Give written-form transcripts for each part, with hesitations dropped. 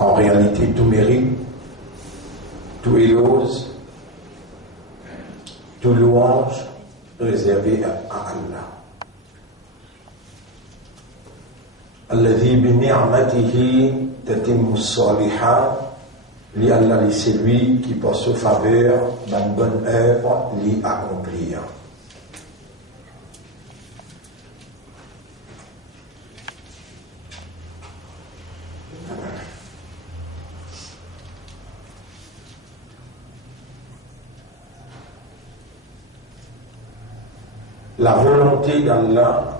En réalité, tout mérite, tout éloge, tout louange réservé à Allah. Alladhi bi ni'matihi tatimmu s-salihat, li Allah c'est lui qui par sa faveur d'une bonne œuvre l'y accomplir. La volonté d'Allah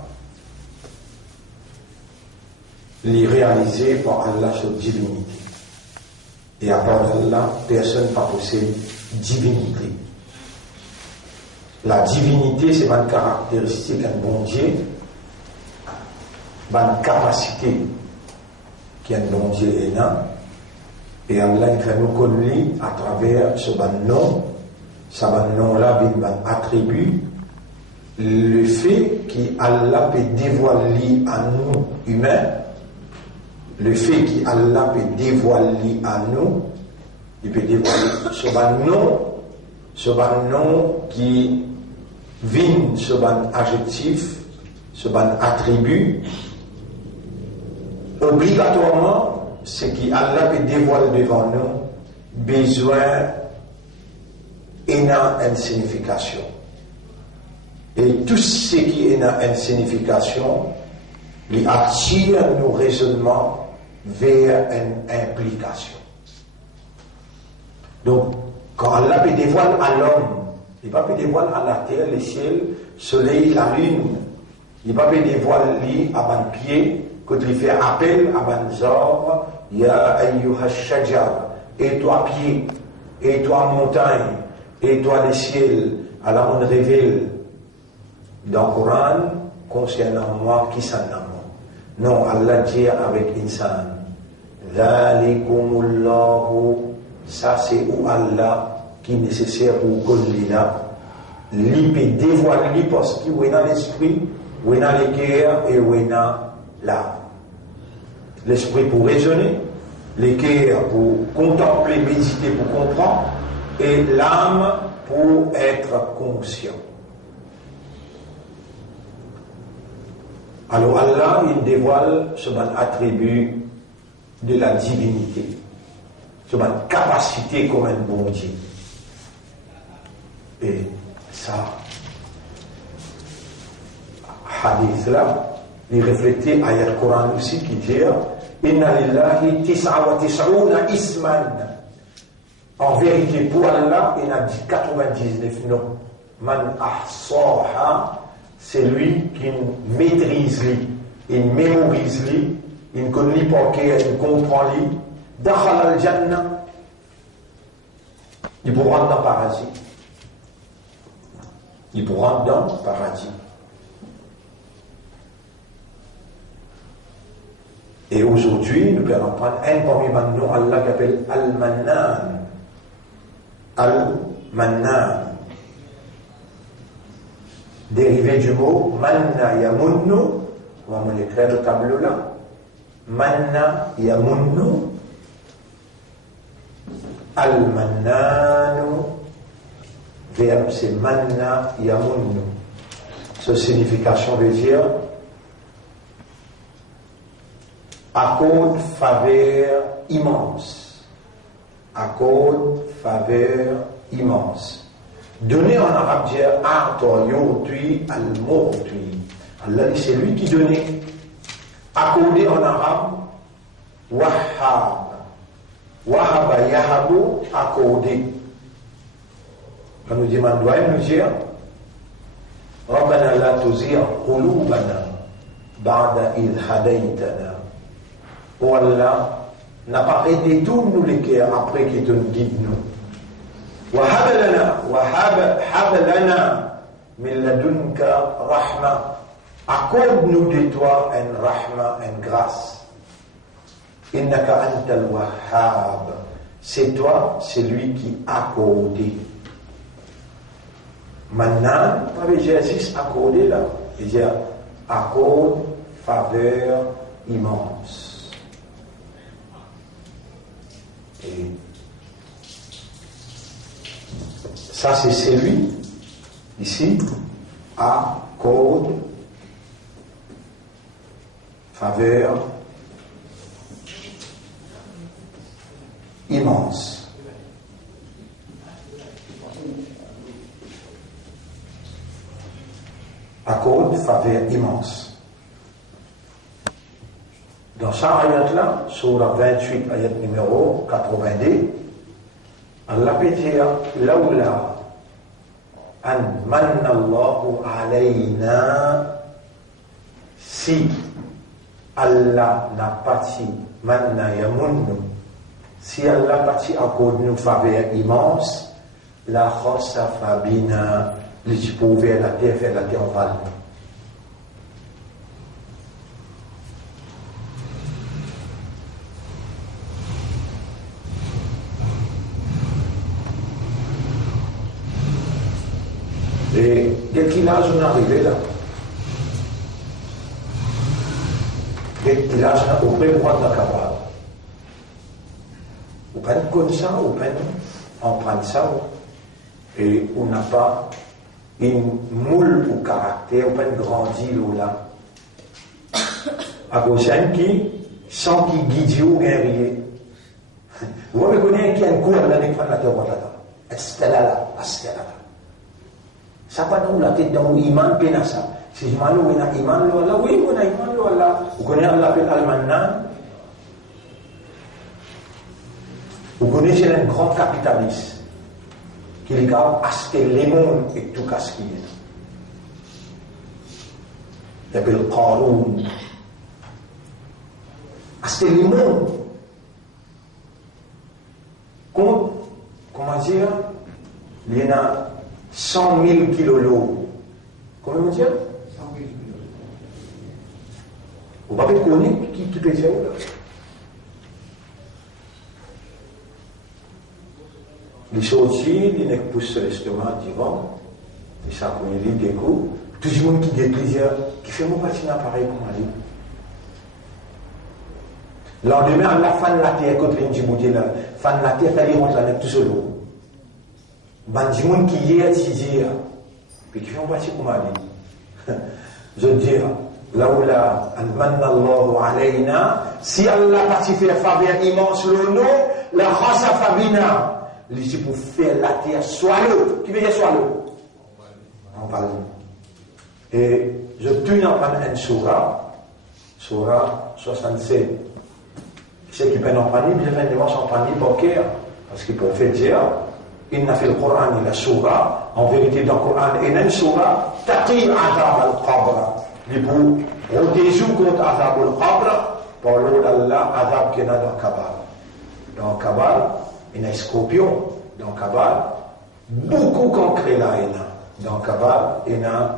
l'est réalisée par Allah sur divinité. Et à part d'Allah, personne n'a possède divinité. La divinité, c'est une caractéristique d'un bon Dieu, une capacité qu'un bon Dieu est là. Et Allah fait nous connaître à travers ce nom. Ce nom-là, un attribut. Le fait qu'Allah peut dévoiler à nous humains, le fait qu'Allah peut dévoiler à nous, il peut dévoiler ce nom qui vient sur un adjectif, sur un attribut, obligatoirement, c'est qu'Allah peut dévoiler devant nous besoin et une signification. Et tout ce qui est une signification, il attire nos raisonnements vers une implication. Donc, quand Allah peut dévoiler à l'homme, il va peut dévoiler à la terre, le ciel, le soleil, la lune, il va peut dévoiler à un pied, quand il fait appel à un arbre, Ya ayyuha shajar, et toi pied, et toi montagne, et toi le ciel, Allah on révèle dans le Coran concernant moi qui s'en nomme. Non, Allah dit avec insan, Dhalikumullahu, ça c'est où Allah qui est nécessaire pour qu'on là. Lui peut dévoiler parce qu'il est dans l'esprit, il est dans le cœur et il est dans l'âme. L'esprit pour raisonner, le cœur pour contempler, méditer, pour comprendre, et l'âme pour être conscient. Alors Allah, il dévoile ce attribut de la divinité, ce capacité comme un bon Dieu. Et ça, hadith là, il reflétait à le Coran aussi qui dit Inna lillahi tis'a wa tis'ouna isman. En vérité, pour Allah, il a dit 99 noms. Man ahsaha, c'est lui qui maîtrise lui, il mémorise lui, il ne connaît pas qu'il comprend lui. Dakhal al-Jannah, il pourra rentrer dans le paradis. Il pourra rentrer dans le paradis. Et aujourd'hui, nous allons prendre un premier nom, Allah qui appelle Al-Mannan. Al-Mannan. Dérivé du mot Manna Yamunnu, on va l'écrire le tableau là. Manna Yamunnu. Al-Mannanu. Verbe c'est Manna Yamunnu. Sa signification veut dire accorde faveur immense. Accorde faveur immense. Donner en arabe dit A'ta yu'ti al-mu'ti. Allah dit c'est lui qui donnait. Accorder en arabe Wahhab. Wahaba yahabu accorder. Quand nous disons nous dire Rabbana la tuzigh qulubana ba'da idh hadaytana. Oh Allah, n'a pas aidé tous nous les cœurs après qu'il te guide nous. وهب لنا من لدنك رحمة. Accorde-nous de toi une rahma, une grâce. Innaka antal wahhab. C'est toi, c'est lui qui accorde. Maintenant, avec Jésus accordé là, il dit accorde faveur immense. Et ça, c'est celui, ici, accorde faveur immense. Accorde faveur immense. Dans ça ayat-là, sur la 28, ayat numéro 82, Allah peut dire laula an manna Allahu alayna, si Allah n'a pas dit manna yamunnu, si Allah n'a pas dit accorde nous faveur immense, la khasafa bina, les pouvait la terre faire la terre en val. Et dès qu'il a on est arrivé là, dès qu'il a au premier mois de la cabale, on peut comme ça, on peut en prendre ça, et on n'a pas une moule au caractère, on peut grandir là. À cause qui, sans qui guide ou guerrier. Vous me connaissez qui a un cours là, n'est pas la terre, est-ce là, est-ce là. Ça pas dans la tête dans l'iman penasa. Si malu wena iman lo Allah, oui wena iman lo Allah. Vous connaissez Allah appelle Al-Mannan. Vous connaissez un grand capitaliste qui regarde acheter les mondes et tout ce qu'il est. Il s'appelle Qaroun. Acheter les mondes. Comment dire? Il y en a 100 000 kilos d'eau. Comment on dit? 100 000 kilos. Vous ne pouvez pas connaître qui peut dire là. Les sorties, les mecs poussent sur l'estomac, du vent, les sacoins, les découps, tout le monde qui déplaisir, qui fait mon patin pareil pour aller. Lendemain, la fin de la terre, quand on dit bouger là, fin de la terre, elle rentre avec tout ce lot. Bandi moun qui y est étudié, puis qui font partie comme Ali. Je dis, laoula an manna Allahu alayna, si Allah parti faire faveur immense le nom, la khasafa bina, les pour faire la terre swallow. Qui veut dire swallow? En parle. Et je tourne en un surah 67. C'est qui peuvent en parler, bien évidemment, sans parler bancaire, parce qu'ils peuvent faire dire. Inna fil Qur'an ila surah, en vérité dans le Coran, il y a une surah, taqi azab al-qabr. Il faut protéger contre azab al-qabr, pour l'eau d'Allah, azab qu'il y a dans le Kabbal. Dans le Kabbal, il y a un scorpion. Dans le Kabbal, beaucoup concret là, il y a. Dans le Kabbal, il y a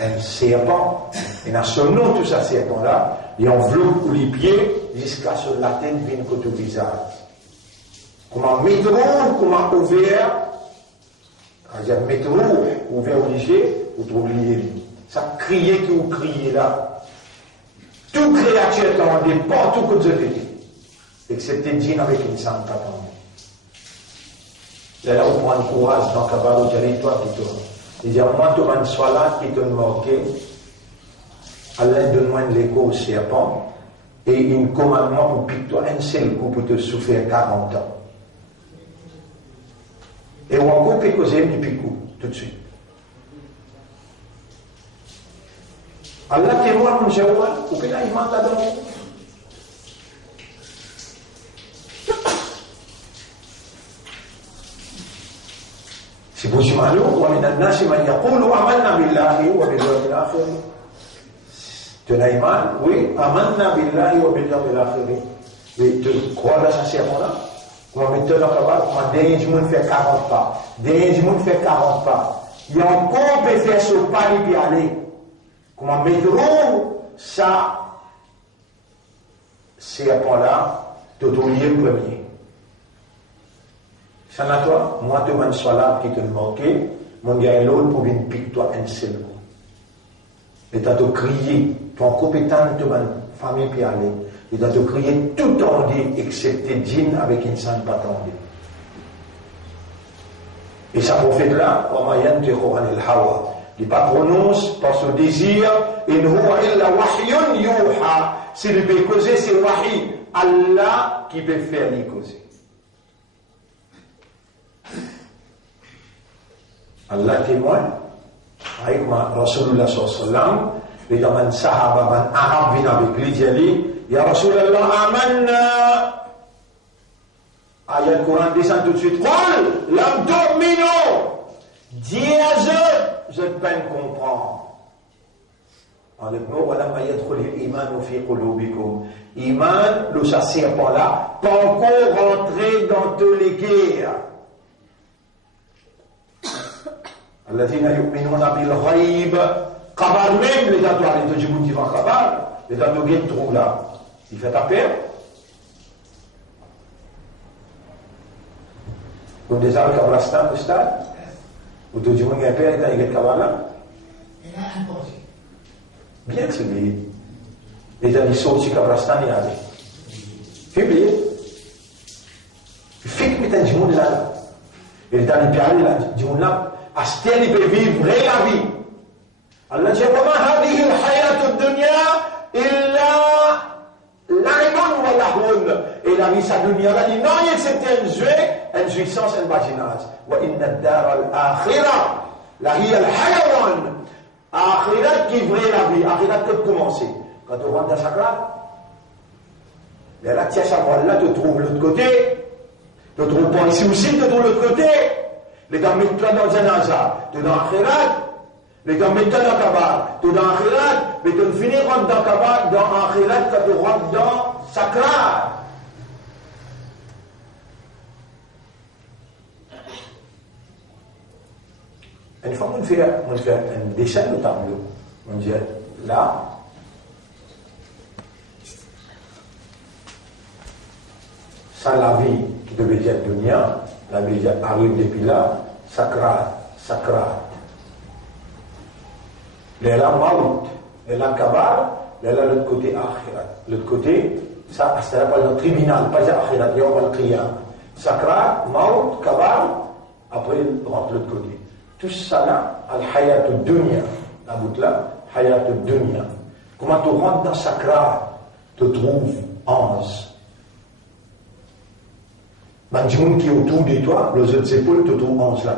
un serpent. Il y a son nom, tout ça, serpent-là. Il enveloppe les pieds jusqu'à ce que la tête vienne côté au visage. Comment mettre comment ouvert, c'est-à-dire mettre ouvert obligé, ou oublier. Ça crier qui vous criez là. Tout créature dans n'importe où que vous avez. Excepté djinn avec une sainte attendue. Là, on prend le courage dans le cabal, vous allez toi qui tourne. Il dit, moi, tu vas soit là, qui te marqué, à l'aide de moi, l'écho au serpent, et une commandement pour piquer toi un seul coup pour te souffrir 40 ans. Et on encore peut causer du picou, tout de suite. Allah témoigne mon jawal, ou que là il manque là-dedans. C'est pour ce malou, ou min an-nas man yaqulu amanna billahi wa bil yawmil akhir. Tu as iman, oui, amanna billahi wa bil yawmil akhir. Mais tu crois dans ça serment-là? Comment mettre dans le cabal, comment dernier du monde fait 40 pas. Dernier du monde fait 40 pas. Il y a encore peut faire ce pas et puis aller. Comment mettre ça, serpent-là, de t'oublier le premier. Ça n'a toi, moi, tu m'en sois là qui te manquait, mon gars et l'autre pour venir piquer toi un seul coup. Et t'as te crié, ton compétent, tu m'en famille puis aller. Il doit te crier tout tendé, excepté djinn avec une sainte pas tendée. Et sa prophète-là, il pas prononce par ce désir, c'est lui peut causer, c'est wahi. Allah qui peut faire lui causer. Allah témoigne, avec Rasulullah sallallahu alayhi wa sallam, les gamins sahaba, les arabes viennent avec lui, disent, Ya Rasulallah, amanna. Ayat Coran descend tout de suite. Qul lam tu'minu. Dis-je peine comprendre. En le mot, walam yadkhulul iman fi qulubikum. Iman, le serpent là, pas encore rentré dans tous les guerres. Alladhina yu'minuna bil ghaib. Kabar même, les gens doivent aller de Djibouti van Kabar, les gens doivent être trop là. Il fait ta paix. Vous avez déjà le Kabrastan au stade? Vous avez déjà un père dans le Kabar? Il a un projet. Bien que c'est bien. Les gens qui sortent du Kabrastan, il y a des. Fais bien. Fais que tu as du monde là. Et les gens qui parlent là, du monde là, à ce temps, ils peuvent vivre la vie. Allah dit وما هذه الحياة الدنيا إلا لعب ولهو. Et la vie sa dunya là dit non, c'était un jeu, une jouissance, un badinage. وإن الدار الآخرة لهي الحيوان. Akhirat qui est vrai la vie, akhirat que commencer. Quand tu rentres dans sa classe, là, tiens, ça là, tu trouves l'autre côté, tu trouves pas ici aussi, tu trouves l'autre côté. Les gars mettent toi dans un hasard, tu es dans akhirat. Les gars mettent dans Kabar, tu es dans Akhirat, mais tu finis rentre dans Kabar, dans Akhirat, quand tu rentres dans Sakra. Une fois, on fait un dessin de tableau. On dit là, ça la vie qui devait dire Dunia, la vie arrive depuis là, Sakra. Les là, Maout, les là, Kabar, les là, l'autre côté, Akhirat. L'autre côté, ça, c'est pas le tribunal, pas Akhirat, il y a pas le Qiyam. Sakrat, Maout, Kabar, après, il rentre l'autre côté. Tout ça là, Al-Hayat al-Dunya, la bout là, Hayat al-Dunya. Comment tu rentres dans Sakrat, tu trouves 11. Ben, du monde qui est autour de toi, les autres épaules, tu trouves 11 là.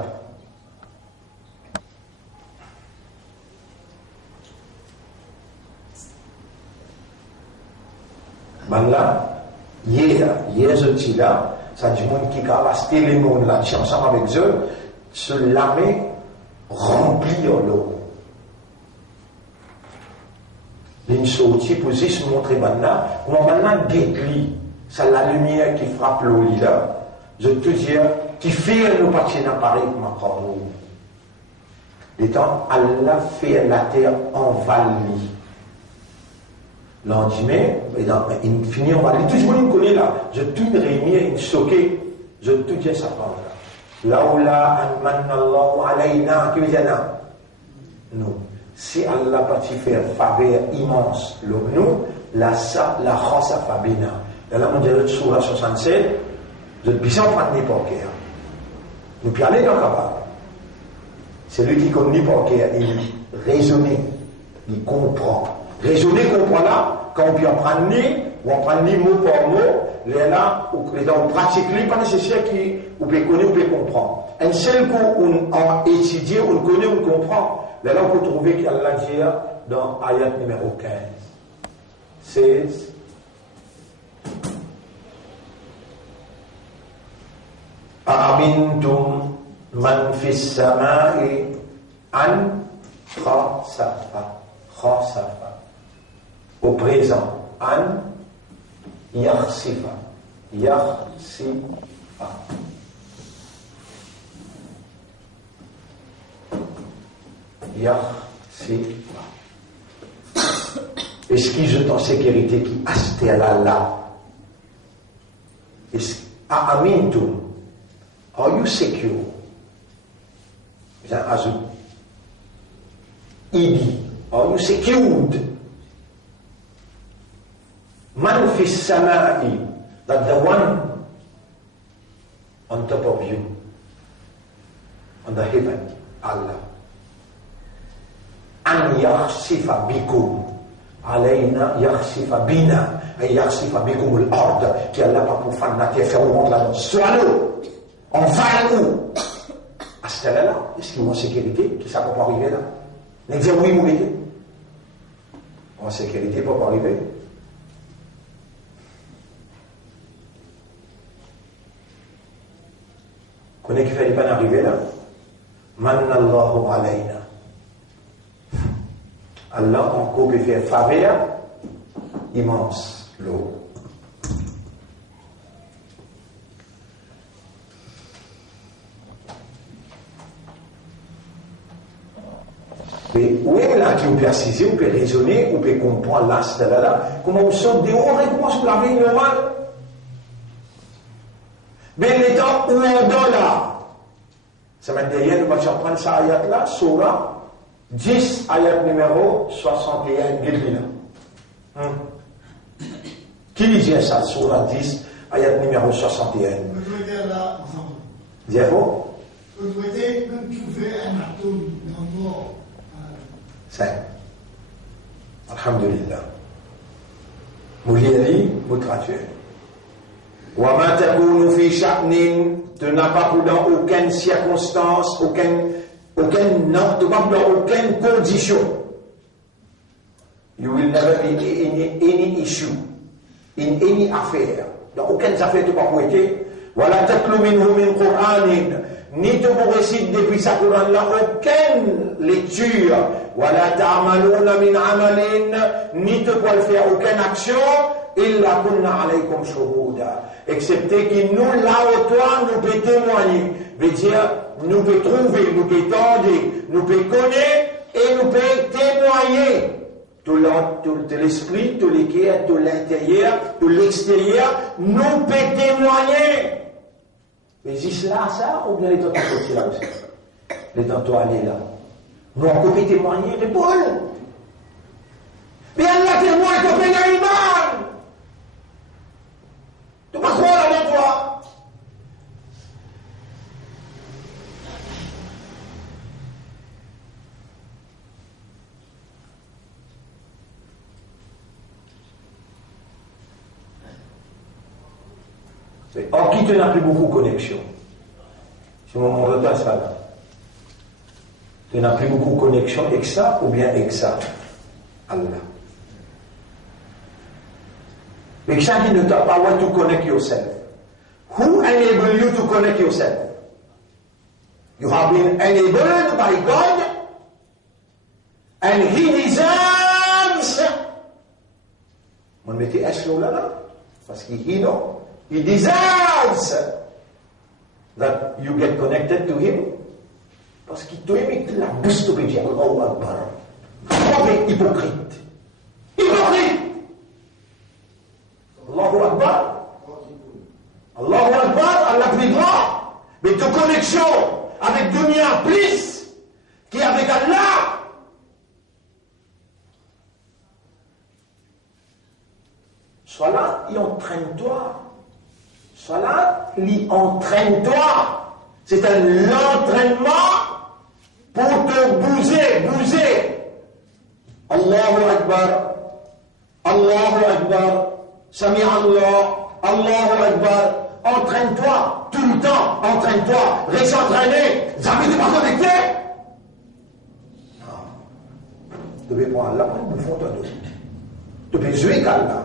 Ben là, hier, je dis là, ça du monde qui a resté les mondes là, ensemble avec eux, se laver, remplir l'eau. Une sortie pour se montrer maintenant, comment maintenant guette-lui, c'est la lumière qui frappe l'eau là, je te dis, qui fait nous partir dans Paris, ma propre. Les temps, Allah fait la terre envahie. L'endimé, il finit en bas. Tout le monde connaît là. Je tout réunir, une choqué. Je tout dis ça parle là. Laoula anmanallahu alayna. Qui veut dire non? Nous. Si Allah parti faire faveur immense, nous, la khasa fabina. Et là, on dirait sur la 67, je ne sais pas n'importe quel. Nous puis aller dans le Kaaba. C'est lui qui connaît n'importe quel. Il raisonne, il comprend. Raisonner, comprendre là, quand on peut apprendre, ou apprendre mot par mot, là, on pratique, pas nécessaire qu'on peut connaître, on peut comprendre. Un seul coup, on a étudié, on connaît, on comprend. Là, on peut trouver qu'il y a la dit dans ayat numéro 15. 16. Amintum man fis sama'i an khasafa. Au présent, an yakhsifa. Est-ce qu'il jette en sécurité qui asté là? Amintum, are you secure? C'est un azou. Idi, are you secured? Man fi samai, that the one on top of you, on the heaven, Allah. An yakhsifa bikum, alayna yakhsifa bina, et yakhsifa bikum al-ard, qui Allah pas pour faire la terre, faire au la soit l'eau, on va où? À ce là, est-ce qu'ils ont en sécurité, qui ça peut pas arriver là? Mais dire oui, vous l'êtes. En sécurité, peut pas arriver. Connais qu'il fallait pas arriver là? Manallahu alayna. Allah encore peut faire faveur immense l'eau. Mais où est là qui vous peut assiser, vous pouvez raisonner, vous pouvez comprendre là, là, comment vous sortez des hauts réponses pour la vie normale. Mais les temps où on donne là, ça m'a dit hier, nous allons prendre ça ayat là, Surah 10, ayat numéro 61, guide là. Qui lisait ça, Surah 10, ayat numéro 61? Vous devez dire là, ensemble. Zéro? Vous devez même trouver un atome dans le mort. 5. Alhamdulillah. Mouliali, Moutrature. Wa ma takunu fi sha'nin, tu n'as pas dans aucune circonstance, tu n'as pas dans aucune condition. You will never be in any issue, in any affaire. Dans aucune affaire tu n'as pas pour être. Wala tatlu minhu min Qur'anin, ni tu vous récites depuis sa Coran là aucune lecture. Wala ta'amaluna min amalin, ni tu peux faire aucune action. Illa kunna alaykum shuhuda, excepté que nous là au toi nous peut témoigner, veut dire nous peut trouver, nous peut tendre, nous peut connaître et nous peut témoigner. Tout l'esprit, tout le cœur, tout l'intérieur, tout l'extérieur, nous peut témoigner. Mais est-ce là ça ou bien les temps sortis là aussi? Les temps aller là. Nous on peut témoigner de Paul. Mais Allah témoigne qu'on peut gagner mal. Tu vas croire avec toi. Or, qui te n'a plus beaucoup de connexion? C'est mon moment de ça là. Tu n'as plus beaucoup de connexion avec ça ou bien avec ça? Allah. Mais ça qui ne t'a pas want to connect yourself. Who enable you to connect yourself? You have been enabled by God and He deserves. On mettait S là, parce qu'il know. He deserves that you get connected to Him. Parce qu'il te met la bouche de péché. Allahu Akbar. Mauvais hypocrite. Hypocrite. Allahu Akbar. Allahu Akbar, Allah plus grand. Mais de connexion avec Dunia plus qu'avec Allah. Sois là, il entraîne-toi. Sois là, il entraîne-toi. C'est un entraînement pour te bouger. Allahu Akbar. Allahu Akbar. Sami Allah. Allahu Akbar. Entraîne-toi tout le temps. Entraîne-toi. Reste entraîné. Jamais tu n'es pas connecté. Non. Tu peux prendre Allah pour une bouffon de dos. Tu peux jouer qu'Allah.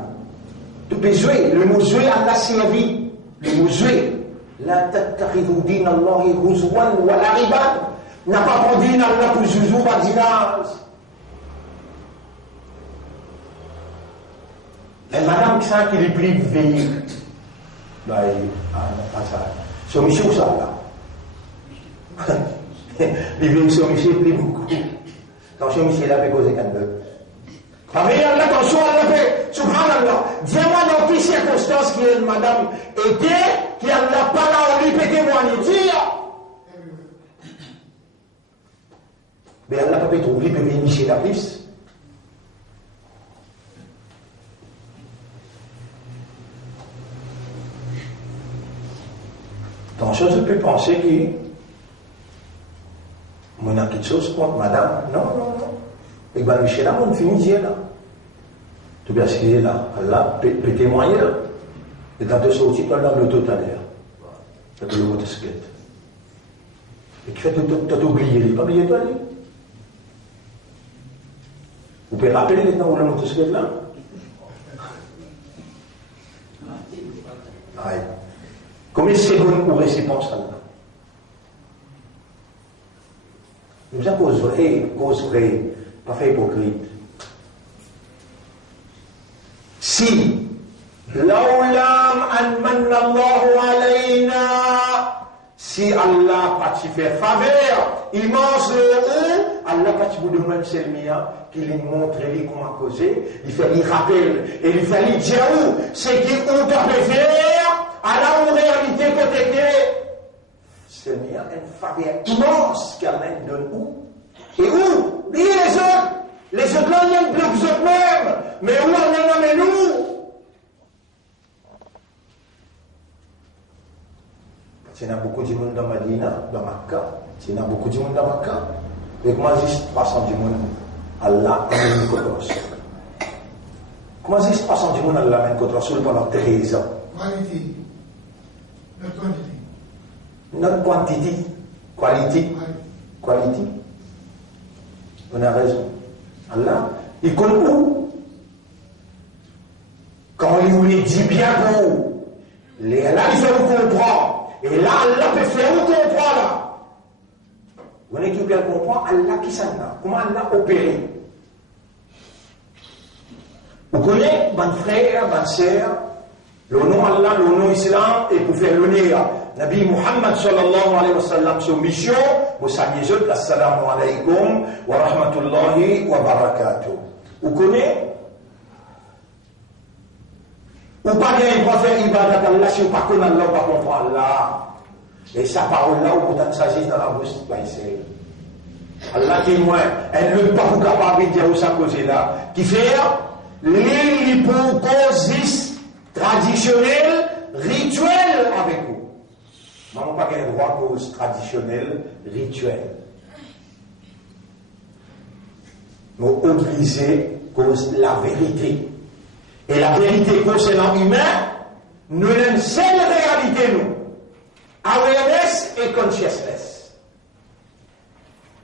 Tu peux jouer. Le mot jouer, Allah servi. Le mot jouer. La tattakhidhu din Allahi huzwan wa la'iban. N'a pas pour din Allah pour joujou badinage. Et madame ça qui est plus veillée. Bah, ça. Son monsieur ça là. Les veillées son monsieur plus beaucoup. Quand son monsieur là fait causer quand même. Parmi Allah, attention à la paix. Subhanallah. Dis-moi dans quelle circonstance qui est madame était, qui n'a pas là, on lui peut témoigner. Dire. Mais Allah peut pas trouver, peut venir chez la police. Tant chose, je peux penser que mon a quelque chose contre madame. Non. Et bien, Michel, là, on finit hier, là. Tu peux essayer là. Allah peut témoigner, là. Et quand tu es sorti, tu as l'auto tout à l'heure. Tu as le motocyclette. Et tu as oublié, il pas oublié toi, lui. Vous pouvez rappeler maintenant où le motocyclette là? Ouais. Combien de secondes pour récipient ça là? Nous avons cause vraie, pas fait hypocrite. Si l'aulam an manna Allahu alayna, si Allah pas fait faveur immense Allah pas vous demander selmia qu'il nous montre lui comment causer, il fait lui rappel et il fait lui dire où c'est qui on doit faire à la réalité côté selmia une faveur immense qu'Allah donne où et où bien les autres là ils bloquent les autres même mais où on en amène nous. Il y a beaucoup de monde dans Madina, dans Makkah. Il y a beaucoup de monde dans Makkah. Et comment juste 300 du monde Allah amène contre Rasoul. Comment juste 300 du monde Allah amène contre Rasoul pendant 13 ans. Quality. Not quantity. Not quantity. Quality. Quality. On a raison. Allah, il connaît où? Quand il vous dit bien pour vous, là, il fait vous comprendre. Et là, Allah peut faire vous comprendre là. Vous voyez qui bien comprendre Allah qui s'en a. Comment Allah opéré. Vous connaissez, mon frère, ma soeur, le nom Allah, le nom Islam, et pour faire l'honneur. Nabi Muhammad sallallahu alayhi wa sallam, sur mission, vous saluez, assalamu alaykum wa rahmatullahi wa barakatuh. Vous connaissez? Ou pas bien, il va faire ibadat Allah, si vous ne connaissez pas Allah, vous ne comprenez pas Allah. Et sa parole là, vous pouvez s'agir dans la bouche, Allah témoin, elle ne peut pas vous capable de dire où ça cause là. Qui fait l'hypocosis traditionnel, rituel avec vous. Mais on n'a pas un droit cause traditionnel, rituel. Nous obligés cause la vérité. Et la vérité concernant l'humain, nous avons une seule réalité, nous. Awareness et consciousness.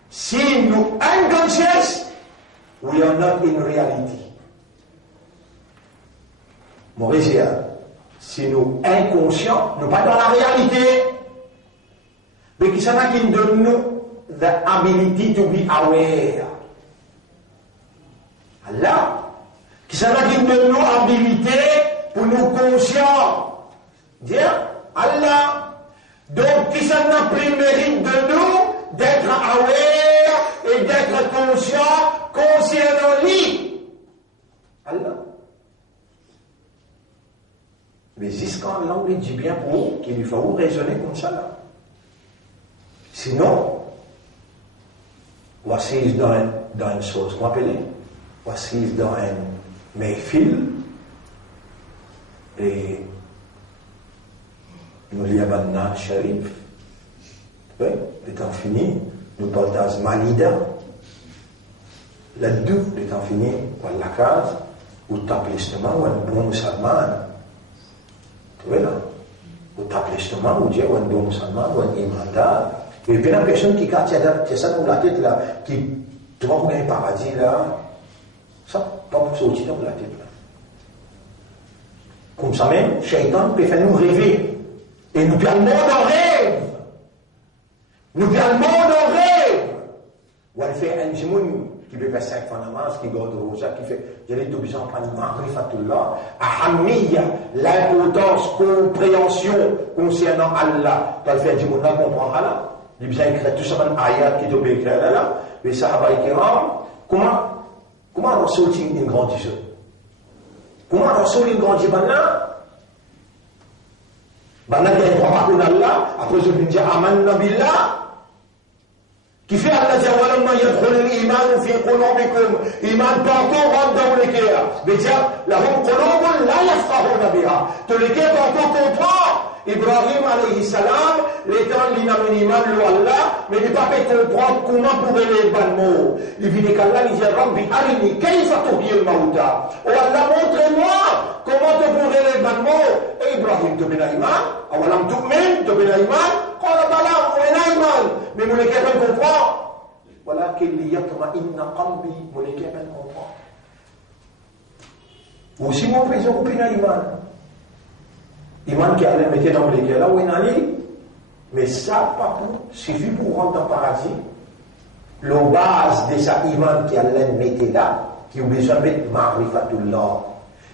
Si nous unconscious, we are not in reality. Maurice, si nous inconscients, nous ne sommes pas dans la réalité. Mais qui s'en a qui nous donne the ability to be aware. Allah. Qui s'en a qui nous donne l'habilité pour nous conscients. Dire Allah. Donc, qui s'en a pris le mérite de nous d'être aware et d'être conscient concernant lui. Allah. Mais jusqu'en langue dit bien pour vous qu'il lui faut raisonner comme ça là. Sinon, voici dans une chose qu'on appelle, voici dans un méfil et nous y avons un sharif. Oui, le temps fini, nous partons malida. Là-dedans, le temps fini, on la case, ou tape l'estomac, ou un bon musulman. Tu vois là? Ou tape l'estomac, ou dire, ou un bon musulman, ou un imandal. Et puis la personne qui a ça dans la tête là, qui trouve un paradis là, ça, pas pour sortir dans la tête là. Comme ça même, Shaitan peut faire nous rêver. Et nous perdons le monde en rêve. Nous perdons le monde en rêve. Ou elle fait un jimoun qui peut faire 5 fois namaz, qui garde le rosa, qui fait, j'allais tout besoin de prendre Ma'rifatullah, Ahammiya, l'importance, compréhension concernant Allah. Tu vas faire un jimoun là, comprend Allah. Il besoin d'écrire tout ça dans ayat qui doit écrire là. Les sahaba kiram, comment ressortir une grande chose? Comment ressortir une grande chose là? Bana qui ne croit pas en Allah, après je vais dire Amanna billah, qui fait Allah dire Walamma yadkhul al-iman fi qulubikum, iman pas encore rentre dans les cœurs. Mais dire lahum qulubun la yafqahuna biha. Tous les cœurs pas encore comprendre. Ibrahim alayhi salam, l'étant l'inaminiman lo Allah, mais il n'a pas pu comprendre comment pourrait les banmots. Il vient qu'Allah, il dit, Rabbi, arini, kayfa tuhyi al-mauta. Oh Allah, montrez-moi comment tu pourrais les banmots. Et Ibrahim, tu bina iman, awalam tu'min, tu bina iman, qala bala, bina iman. Mais mon équipe, elle comprend. Voilà qu'il y a inna qalbi, mon équipe, elle comprend. Aussi, mon président, tu bina iman. Iman qui allait mettre dans les là où il allait, mais ça, pas pour, suffit pour rentrer dans le paradis. La base de sa iman qui allait mettre là, qui a besoin de mettre Ma'rifatullah.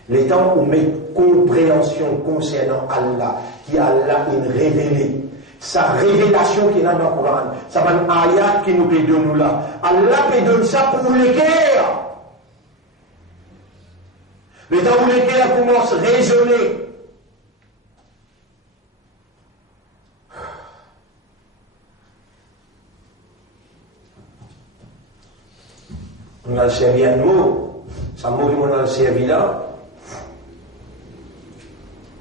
Les temps où met compréhension concernant Allah, qui Allah est révélé. Sa révélation qui est dans le Coran, ça va une ayat qui nous peut donner là. Allah peut donner ça pour les guerres. Les temps où les guerres commencent à raisonner. On a servi un mot, ça mot qu'on a servi là.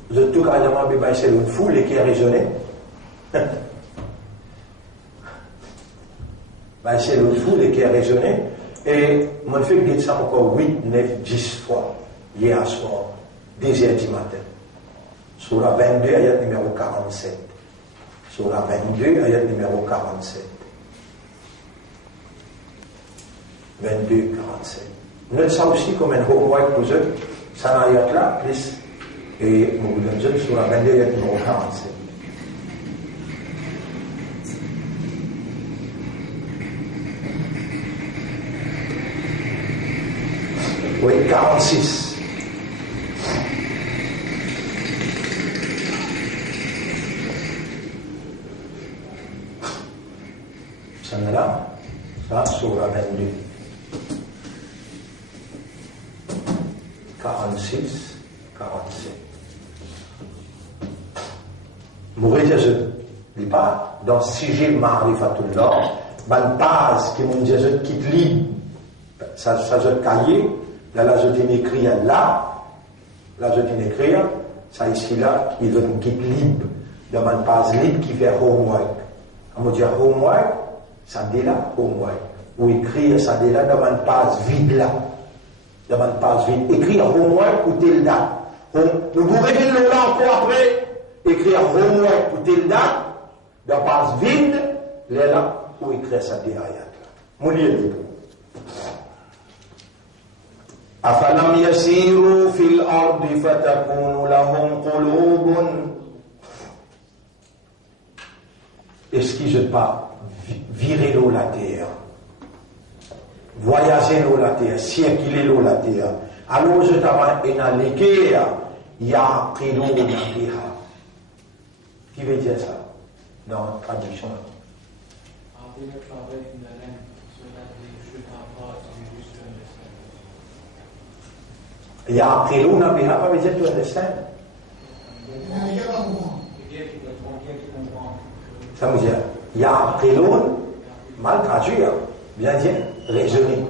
Vous êtes tout carrément c'est une foule qui a raisonné. C'est une foule qui a raisonné. Et mon fait dit ça encore 8, 9, 10 fois hier soir, 10h du matin. Sur la 22, ayat numéro 47. Sur la 22, ayat numéro 47. 22, 47. Note ça aussi comme un homework pour eux. Ça n'a rien là, plus. Et nous vous donnons sur la 22, numéro 47. Oui, 46. Ça n'est là. Ça, sur la 22. 46, 47. Mourir, je ne dis pas, dans le sujet Ma'rifatullah, une base qui m'ont dit, je quitte libre. Ça, je cahier, là, je t'ai écrit là, je t'ai écrit, ça ici, là, il veut me quitte libre, dans une base libre qui fait homework. On me dit homework, ça dit là, homework. Ou écrire, ça dit là, dans une base vide là. Dans une page vide. Écrire homework ou telle date. Nous vous révélons là encore après. Écrire homework ou telle date. Dans page vide, là, ou écrire ça des ayats. Mon lieu. أفلم يسيروا في الأرض فتكون لهم قلوب. Est-ce qu'ils ne pas virer l'eau la terre? Voyager l'eau la terre, circuler l'eau la terre. Alors je t'avais une allégué, yaqiluna biha. Qui veut dire ça dans la traduction? Yaqiluna biha, ça veut dire to understand. Ça veut dire yaqilun, mal traduit, bien dire. Raisonner.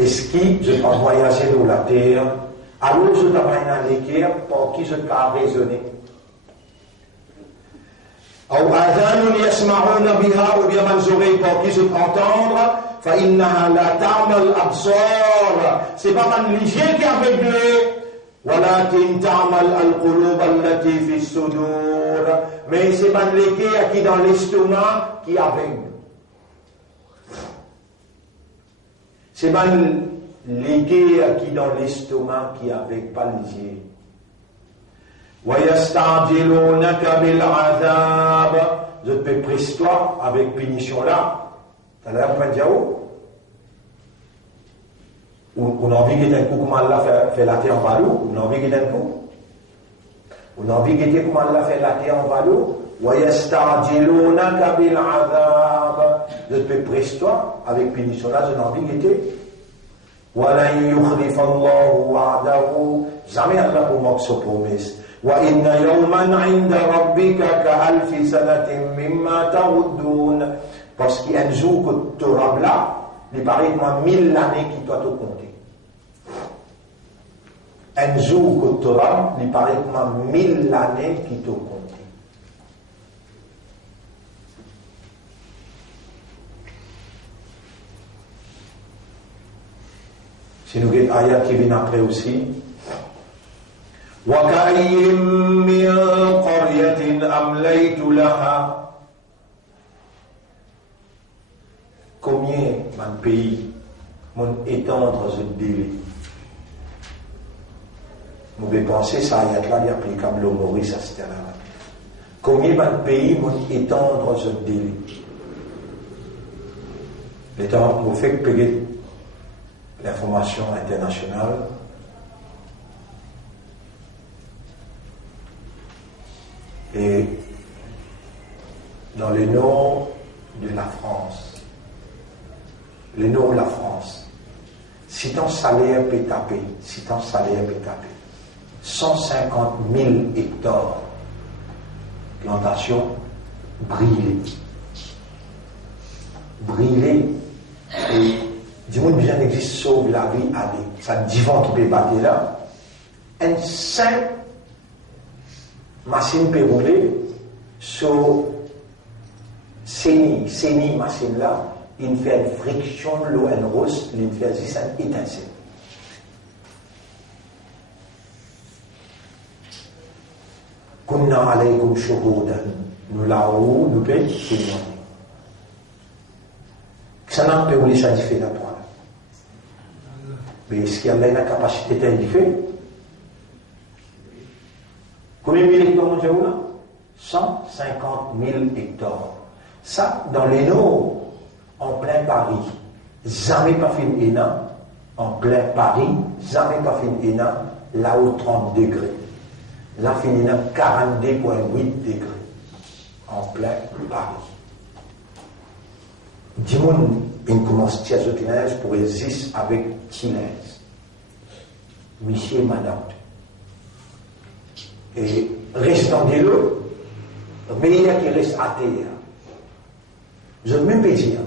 Est-ce que je peux voyager dans la terre? Alors je dois un équerre pour qui je peux raisonner. Ou adhan yasma'una biha, ou bien mes oreilles pour qui je peux entendre. فإنها لا تعمى الأبصار. C'est pas un lisier qui est aveuglé. ولكن تعمى القلوب التي في الصدور. Mais c'est pas l'équerre qui est dans l'estomac qui est aveugle. C'est pas l'équerre qui est dans l'estomac qui est avec pas les yeux. وَيَسْتَعْجِلُونَكَ بِالْعَذَابِ. Je te presse-toi avec punition là. T'as l'air de dire où? On a envie qu'il y ait un coup comme Allah fait la terre en valou. On a envie qu'il y ait un coup. On a envie qu'il y ait comme Allah fait la terre en valou. وَيَسْتَعْجِلُونَكَ بِالْعَذَابِ. Je te presse-toi avec punition là. Je n'ai envie qu'il y ait. وَلَنْ يُخْلِفَ اللَّهُ وَعْدَهُ. Jamais Allah pour moquer sa promesse. وَإِنَّ يَوْمًا عِنْدَ رَبِّكَ كَأَلْفِ سَنَةٍ مِّمَّا تَعُدُّونَ. Parce qu'il y a un jour que tu auras là, il paraît que moi 1000 années qui doit te compter. Un jour que tu auras, il paraît comme 1000 années qui te comptent. Si nous avons ayat qui vient après aussi. وَكَأَيٍّ مِّن قَرْيَةٍ أَمْلَيْتُ لَهَا. Combien de pays m'ont étendre ce délai? Nous devons penser ça ayat-là est applicable au Maurice à ce terrain-là. Combien de pays m'ont étendre ce délai? Le temps où vous faites payer l'information internationale, et dans le nord de la France, si ton salaire peut taper, 150 000 hectares plantation brûlée, et du monde bien existe sauve la vie à des, ça divan qui peut battre là, un 5 machine peut rouler sur CENI machine là, il fait une friction, l'eau en rose, il fait juste une étincelle. Kunna alaykum shuhudan, nous là-haut, nous payons témoigner. Ça n'a pas voulu ça fait la toile. Mais est-ce qu'il y a la capacité d'être fait? Combien de hectares j'ai là? 150 000 hectares. Ça, dans les nord, en plein Paris, jamais pas fin énorme. En plein Paris, jamais pas fin énorme, là-haut 30 degrés. Là, fini à 42,8 degrés. En plein Paris. Dis-moi, il commence à faire pour résister avec Tinez. Monsieur et madame. Et restant de l'eau, meilleur qui reste à terre. Je ne même pas dire.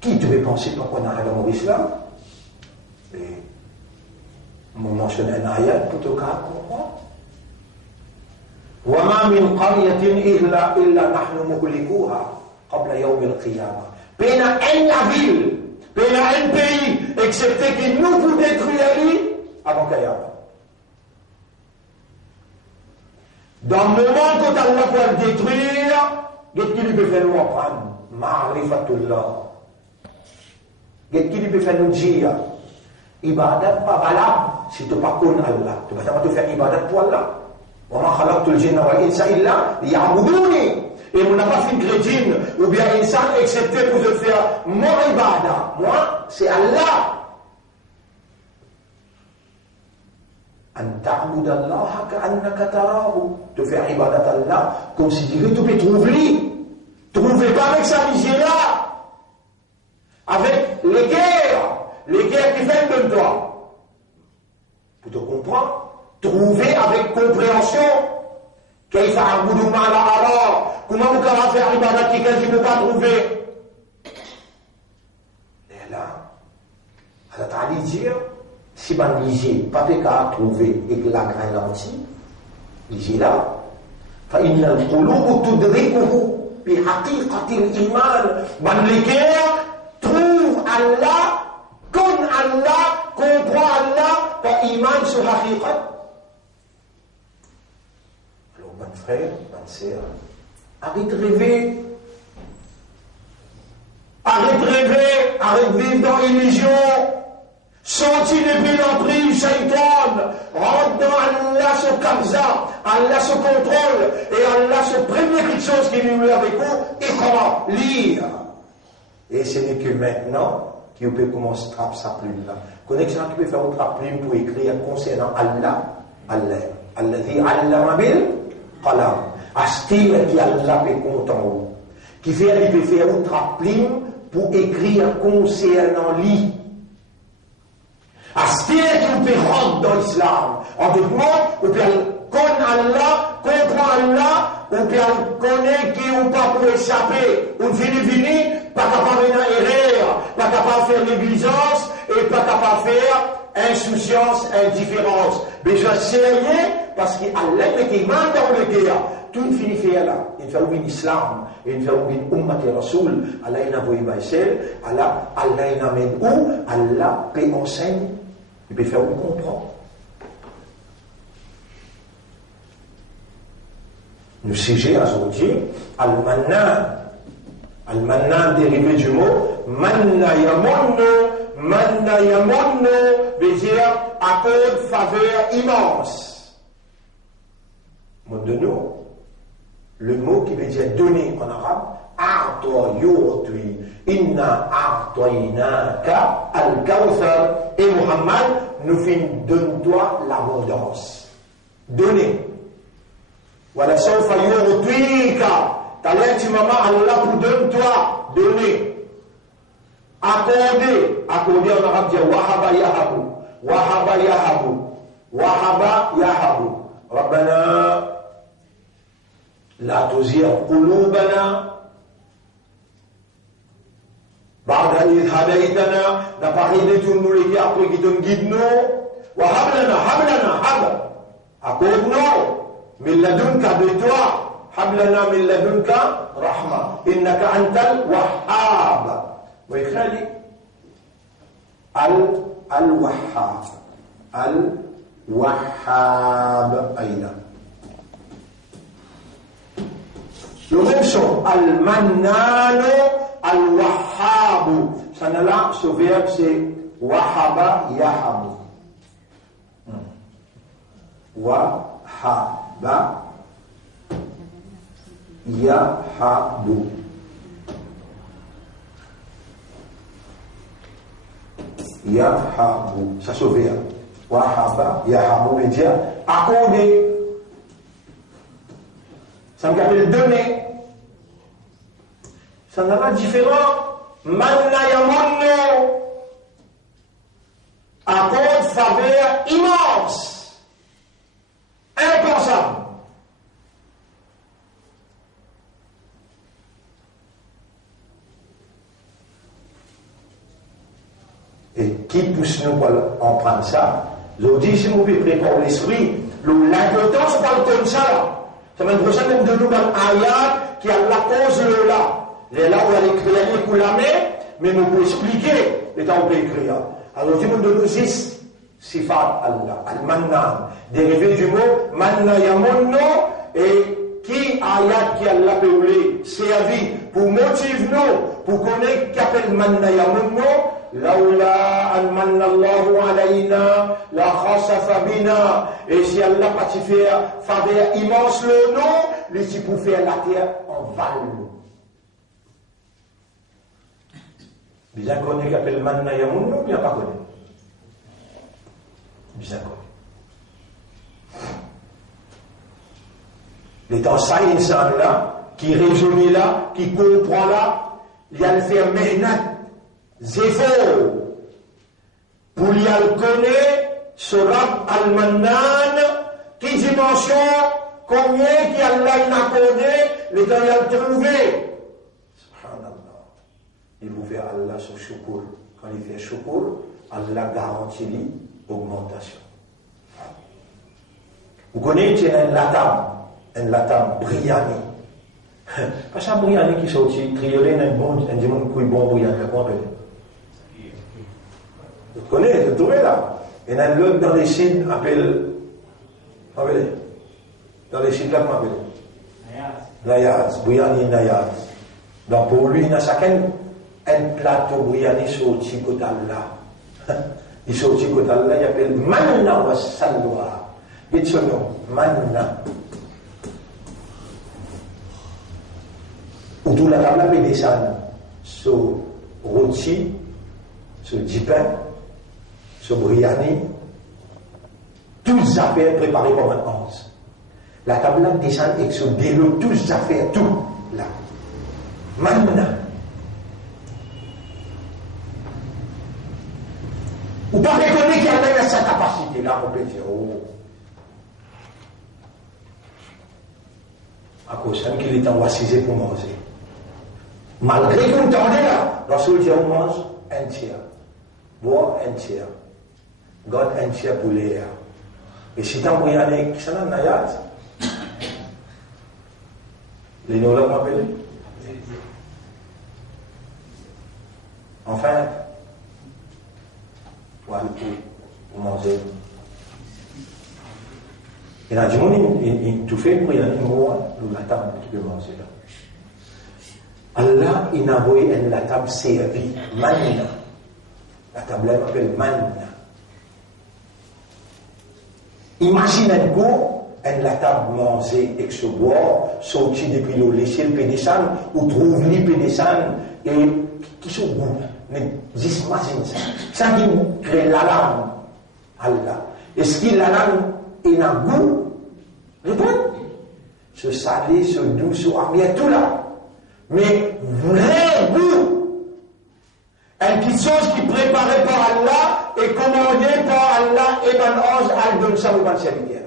Qui devait penser pourquoi on arrive à Maurice là? Et on mentionne un ayat pour te comprendre. وَمَا مِنْ قَرْيَةٍ إِلَّا نَحْنُ مُهْلِكُوهَا قَبْلَ يَوْمِ الْقِيَامَةِ. Peine à un ville, peine à un pays, excepté que nous vous détruire avant qu'il y ait. Dans le moment où Allah va le détruire, qu'est-ce qu'il peut faire nous apprendre? Ma'rifatullah. Qu'est-ce qu'il peut faire nous dire? Ibadat pas valable si tu n'as pas connu Allah. Tu ne vas pas te faire ibadat pour Allah. وَمَا خَلَقْتُ الْجِنَّ وَالْإِنسَ إِلَّا لِيَعْبُدُونِ. Et on n'a pas fait chrétien ou bien insan excepté pour te faire mon ibadat. Moi, c'est Allah. أن تعبد الله كأنك تراه. Te faire ibadat Allah comme si tu peux trouver. Trouvez pas avec sa misère-là. Avec les guerres qui viennent de toi. Pour te comprendre, trouver avec compréhension. كيف أعبد ما لا أرى. Comment vous pouvez faire ibadat qui ne peut pas trouver? Et là, Allah t'a dit dire, si man lisez, pas qu'à trouver et que la graine lentille, lisez là, فإن القلوب تدركه بحقيقة الإيمان. Man les guerres trouve Allah, connaît Allah, comprend Allah, par iman sur haqiqat. Alors, mon frère, ma sœur, arrête de rêver. Arrête de rêver, arrête de vivre dans l'illusion. Sortis depuis l'emprise, Shaitan. Rentre dans Allah se kabza, Allah se contrôle, et Allah se première quelque chose qui lui avec vous, et comment lire. Et ce n'est que maintenant qu'il peut commencer à trapper sa plume là. Connexion qui peut faire une trappe plume pour écrire concernant Allah, Alladhi allama bil qalam. Astir qui Allah est content. Qui fait, il peut faire une trappe plume pour écrire concernant lui. Astir qui peut rentrer dans l'islam. En d'autres mots, on peut connaître Allah, comprendre Allah, on peut connaître qui ou pas pour échapper. On finit, pas capable d'errer, pas capable de faire négligence, et pas capable de faire insouciance, indifférence. Besoin sérieux parce qu'Allah mettait mal dans le guerre. Tout finit fait là. Il fait un islam, il fait un ummat et rasoul. Allah il a envoyé Baïsel, Allah il a mis où Allah peut enseigner, il peut faire où comprendre. Nous siégez aujourd'hui, Al-Mannan dérivé du mot Manna yamunnu veut dire accord, faveur immense. Mot de nous, le mot qui veut dire donner en arabe, A'ta yu'ti, inna a'tainaka al-kawthar. Et Muhammad nous fait donne-toi l'abondance. Donner. Wala sawfa yu'tika. Talent maman Allah pour donne-toi, donner. Accorder en arabe dit wahaba yahabu. Rabbana la tuzigh qulubana ba'da idh hadaytana. La parole de tout nous les après qui donne guide nous. Wa hablana. Accorde-nous min ladunka de toi. Hablana min ladunka rahma. Innaka antal wahhab. ويخلي الوهاب أيضا. Le même son, al-mannan, al-wahhab. Ça là, ce verbe c'est wahaba yahabu. Wahaba yahabu. Yahabu, ça se vient. Wahaba, yahabu, veut dire accorder. Ça me rappelle donner. Ça n'a pas différent. Manna yamunnu. Accord, faveur immense. Impensable. Et qui pousse nous pour en prendre ça? Je vous dis, si vous pouvez préparer l'esprit, l'importance parle comme ça. Ça m'a prochain même de nous dans ayat qui a la cause là. Les là où elle écrit pour la main, mais nous pouvons expliquer les temps où elle écrit. Alors, du monde de nous six, sifat Allah, al-mannan, dérivé du mot manna yamunnu, et qui ayat qui a la péoulé, servi pour motiver nous, pour connaître qu'appelle manna yamunnu. لولا أن من الله علينا لخسف بنا. Et si Allah pas faire faveur immense le nom, les si pour faire la terre en val. Bien connu qu'appelle manna yamunnu, bien pas connu. Bien connu. Les temps ça insan là, qui raisonne là, qui comprend là, il y a le faire mehnat. Zéphor, pour y connaître ce Rab al-Mannan, qui dimension, combien qui Allah n'a accordé, les temps y a trouvé. Subhanallah. Il vous fait Allah sur shukr. Quand il fait shukr, Allah garantit l'augmentation. Vous connaissez un latam Briani. Parce qu'un Briani qui sortit, trioler un bon, un dimanche qui est bon Briani, comment appelle? Vous connaissez, vous trouvez là. Il y a un autre dans les signes appelle. Dans les signes là, comment appelle? Nayaz. Briani Nayaz. Donc pour lui, il y a chacun un plateau Briani sorti côté là. Il sorti côté là, il appelle Manna wa Salwa. Dites ce nom, Manna. Où tout la table peut descendre sur rôti, sur du pain, sur briani, tous les affaires préparées pour un 11. La table descend et sur des lots, tous les affaires, tout là. Manna. Ou pas reconnaître qu'il y a sa capacité là, on peut dire, oh. À cause qu'il est envoisisé pour manger. Malgré qu'on t'en est là, lorsque on mange un tiers, boire un tiers. God un tiers pour l'air. Et si tu as un année qui s'en a nayat, les noms là m'appellent. Enfin, voilà, pour manger. Et là, du monde, il tout fait pour y aller, moi, la table, tu peux manger là. Allah, il a envoyé la table servie, manna. La table là, m'appelle manna. Imagine un coup, la table manger et se boire, sortir depuis le laisser le pédessan, ou trouver le pédessan, et qui se goût. Mais j'imagine ça. Ça qui crée la langue, Allah. Est-ce qu'il la langue est un goût? Réponds. Ce salé, ce doux, ce arrière, tout là. Mais vrai goût. Une petite chose qui est préparée par Allah et commandée par Allah et mon ange, elle donne ça au serviteur.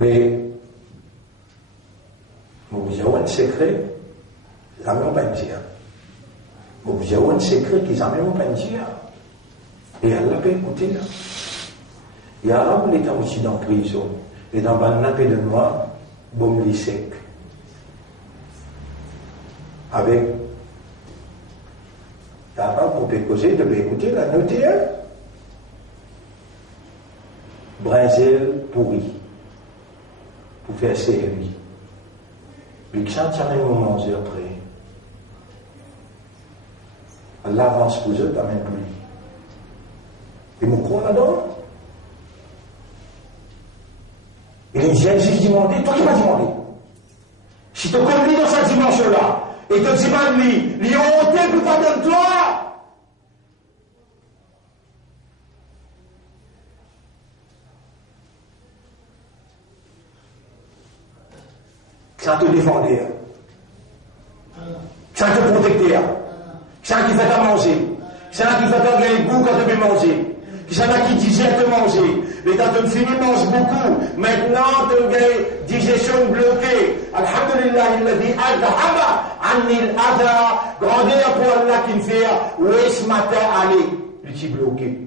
Mais, vous avez un secret, la même pas dire. Vous avez un secret qu'ils n'ont même pas dire. Et Allah peut écouter là. Il y a un homme qui est aussi dans la prison. Et dans le nappe de moi, bon, il est sec. Avec. T'as pas pour causer, de écouter la noter. Brinzel pourri. Pour faire série. Puis que ça tient un moment après. Allah avance pour eux, t'as même plus. Et mon croix là-dedans. Et les Jésus demandé, toi qui m'as demandé. Si tu connais dans cette dimension-là, et tu dis pas de lui, il a honté pour pas de toi. Ça te défendait. Ça te protectait. Ça qui fait à manger. Ça qui fait à gagner goût quand tu veux manger. Ça qui disait de manger. Mais quand tu finis, mange beaucoup. Maintenant, tu as une digestion bloquée. Alhamdulillah, il a dit, Adhaba, Anil Adha, grandeur pour Allah qui me fait, où est ce matin aller? Il est bloqué.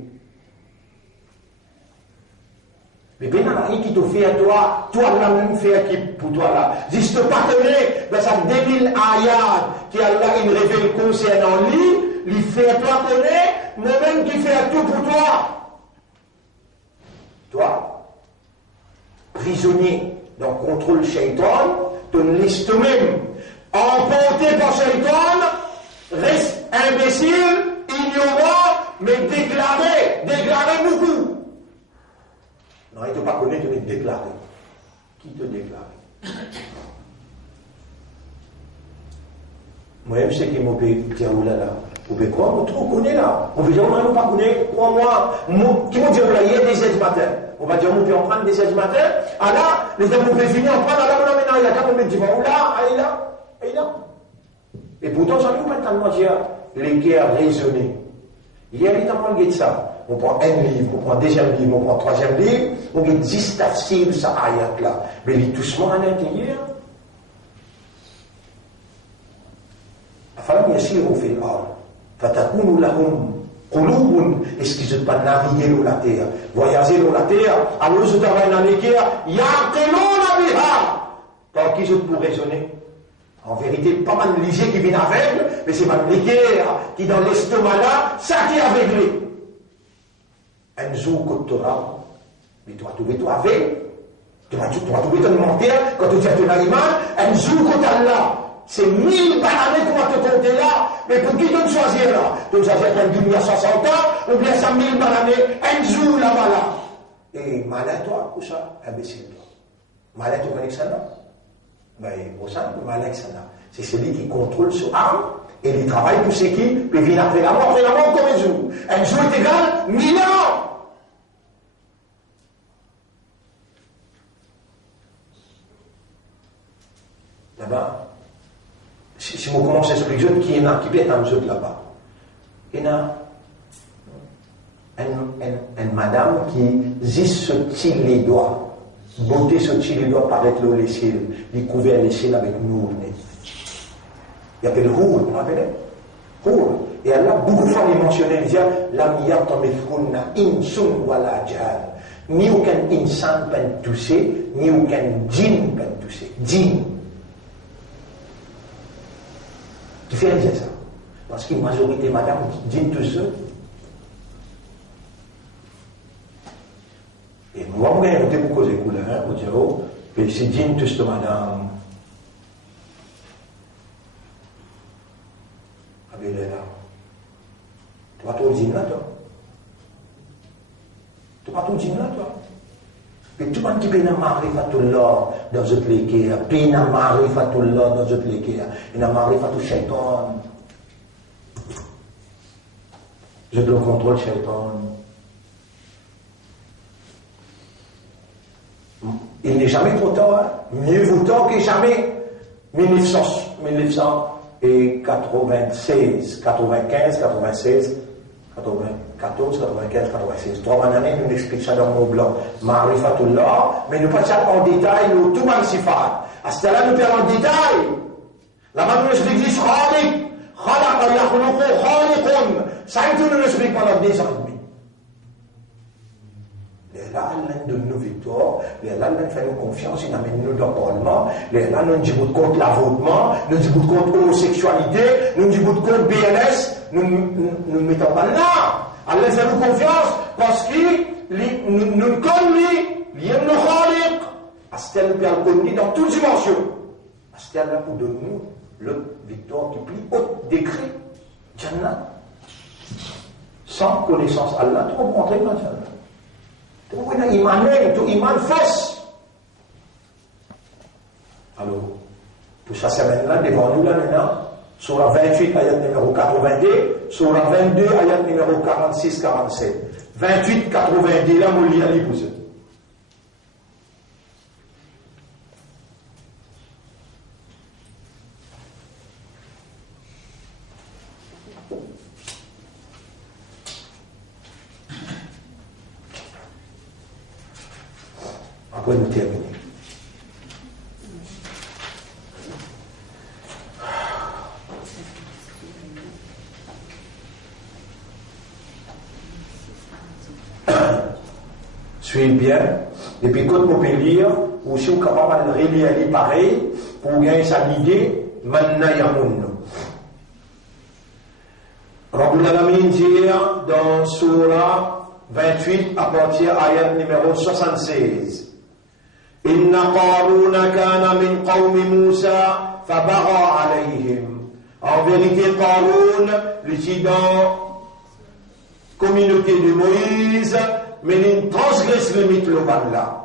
Mais bien, il qui te fait à toi, toi la même fait qui pour toi là. Juste partenaire dans sa 2000 ayat qui Allah il révèle concernant lui, il fait à toi connaître, mais même qui fait à tout pour toi. Toi, prisonnier dans le contrôle shaitan, ton liste même, emporté par shaitan, reste imbécile, ignorant, mais déclaré beaucoup. Non, il ne te pas connaître, il te déclarer. Qui te déclare? Moi-même, c'est qui m'a dit, oh là là, vous pouvez croire, on te connaît là. On veut dire, on ne pas connaître, crois-moi. Qui m'a dit, oh là, il y a des 16 matin. On va dire, on peut en prendre des 16 matin. Ah là, les hommes, on peut finir en prendre, là, maintenant, il y a qu'à combien de temps? Oh là, il est là, il est là. Et pourtant, j'en ai pas tellement dire, les guerres raisonnées. Il y a évidemment le de ça. On prend un livre, on prend un deuxième livre, on prend un troisième livre, on dit 10 tafsir ça ayat là. Mais il est doucement à l'intérieur. Afin yasiru fil ard, fatakunu lahum qulubun, est-ce qu'ils ne pas naviguer dans la terre, voyager dans la terre, alors je travaille dans les guerres, yaqiluna biha, tant qu'ils pour raisonner. En vérité, pas mal de lisier qui viennent aveugle, mais c'est mal les guerres qui dans l'estomac là, ça qui est aveuglé. Un jour que tu auras, mais tu vas trouver toi avec, tu vas trouver ton menteur, quand tu tiens ton aliment, un jour que tu as là, c'est 1000 bananes qu'on va te compter là, mais pour qui tu dois choisir là? Tu dois choisir un demi à 60 ans, ou bien 100 000 bananes, un jour là-bas là. Et malin toi, ou ça, imbécile toi. Malin tu connais que ça là? Ben, au sein de malin que ça là. C'est celui qui contrôle son arme, et il travaille pour ce qui, puis il vient après la mort comme un jour. Un jour est égal 1000 ans. Là-bas, si on commence à expliquer qui est là, qui peut être un jeu là-bas, il y a une madame qui juste se tire les doigts Beauté sortie, il doit paraître le laisser, il couvert laisser avec nous. Il appelle Hour, vous rappelez? Hour. Et Allah, beaucoup de fois, il mentionnait, il disait, Lam yatamithkunna insun wala jan. Ni aucun insan peut toucher, ni aucun djinn peut toucher. Djinn. Tu fais dire ça. Parce qu'une majorité, madame, djinn tout seul. Et moi, je vais vous causer couleur, vous dire, oh, et c'est djinn tout seul, madame. Avec les là. Tu vas tout djinn là, toi. Tu vas tout djinn là, toi. Et tout le monde qui peut n'a marifatullah dans ce pléqué, puis n'a marifatullah dans ce pléqué, et n'a marifatul shaitan. Je dois contrôler shaitan. Il n'est jamais trop tard, hein? Mieux vaut tard que jamais. 1996, 95, 96, 94, 95, 96. 3 années, nous expliquons ça dans le mot blanc. Marifatullah, mais nous pas ça en détail, nous tout mal sifat. À ce là nous perdons en détail. Là-bas, nous expliquons Khaliq, Khalaqa yakhluqu Khaliqun. Ça, tout nous explique pendant 10 ans et demi. Les là, Allah nous donne nos victoires, les là, nous fait nous confiance, il amène nous dans le Parlement, les là, nous disons contre l'avortement, nous disons contre l'homosexualité, nous disons contre BLS, nous ne mettons pas là. Allah fait nous confiance parce qu'il nous connaît, il aime nos khaliq. À ce tel nous permet dans toutes dimensions. À ce tel là pour donner nous le victoire qui plie haut décret. Jannah. Sans connaissance Allah, tu peux rentrer dans Jannah. Tu peux avoir iman, tu iman fausse. Alors, pour cette semaine-là, devant nous, là maintenant, Surah 28, ayat numéro 82, Surah 22, ayat numéro 46-47. 28, 82, là, mon lit à l'épouser. Après, nous terminer. Suivez bien. Et puis, quand vous pouvez lire, ou si vous êtes capable de relire pareil, pour gagner sa idée, Manna Yamun. Rabbul Alamin dit dans Surah 28, à partir de ayat numéro 76. إن قارون كان من قوم موسى فبغى عليهم. En vérité, Qaroun, le dans communauté de Moïse, mais il transgresse le mythe global là.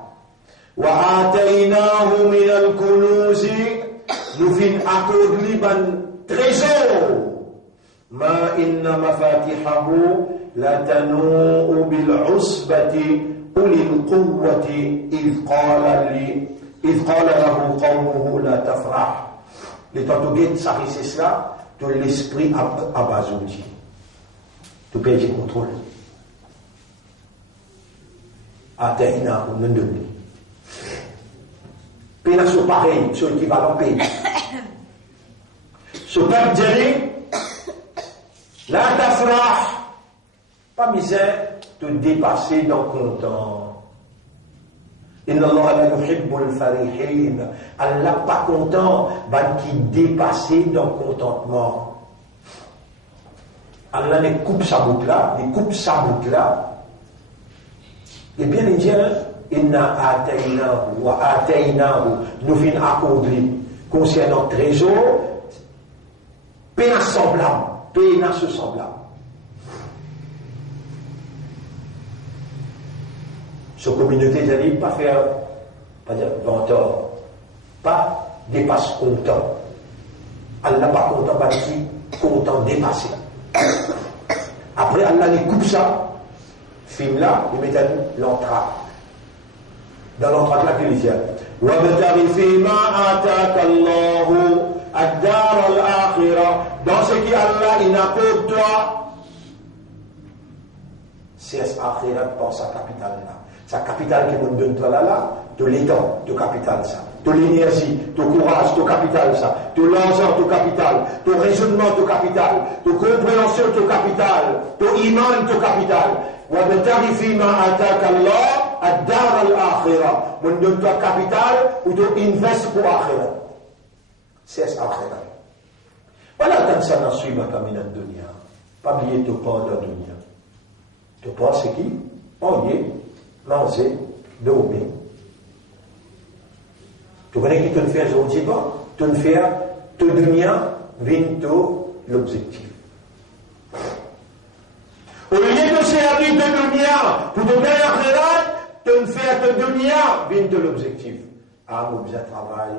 وآتيناه من الكنوز nous fin accorde liban trésor. ما إن مفاتحه لتنوء بالعصبة أولي القوة إذ قال له قومه لا تفرح. Les tantouguettes, ça risque cela, de l'esprit abasourdi. Tu peux y contrôle. Atteina, on ne donne. Pénas au pareil, sur l'équivalent pays. Ce peuple dirait, la tafrah, pas misère, de dépasser dans content. Inna Allah la yuhibbul farihin. Allah pas content, ben qui dépassait dans contentement. Allah ne coupe sa boucle là, il coupe sa boucle là. Et bien il dit, inna ataynahu wa ataynahu, nous fin accompli concernant trésor, pénas semblable, pénas semblable. Sur communauté, ils n'allaient pas faire, pas dire venteur, pas dépasse content. Allah pas content, pas qui content dépasser. Après, Allah les coupe ça, film là, il met l'entrave. Dans l'entrave là, qu'il dit, وَابْتَغِ فِي مَا آتَاكَ اللَّهُ الدَّارَ الْآخِرَةَ. Dans ce qui Allah, il accorde toi c'est akhirat par sa capitale là. Sa capitale qui nous donne toi là, de l'étang, de capitale ça. De l'énergie, de courage, de capital ça. De l'argent, de capital. De raisonnement, de capital. De compréhension, de capital. De iman, de capital. Wa betarifi ma ataka Allah ad-dar al-akhirah. Nous donne toi capital ou de invest pour akhirat. C'est akhirat. Voilà tant ça n'a suivi ma camina de dunya. Pas oublier de pas de dunya. De pas c'est qui? Manger, dormir. Tu connais qui te le fait aujourd'hui pas? Tu le fais, te dunya, vinto l'objectif. Au lieu de servir de dunya pour te gagner akhirat, tu le fais te dunya, vinto l'objectif. Ah, mon besoin de travail,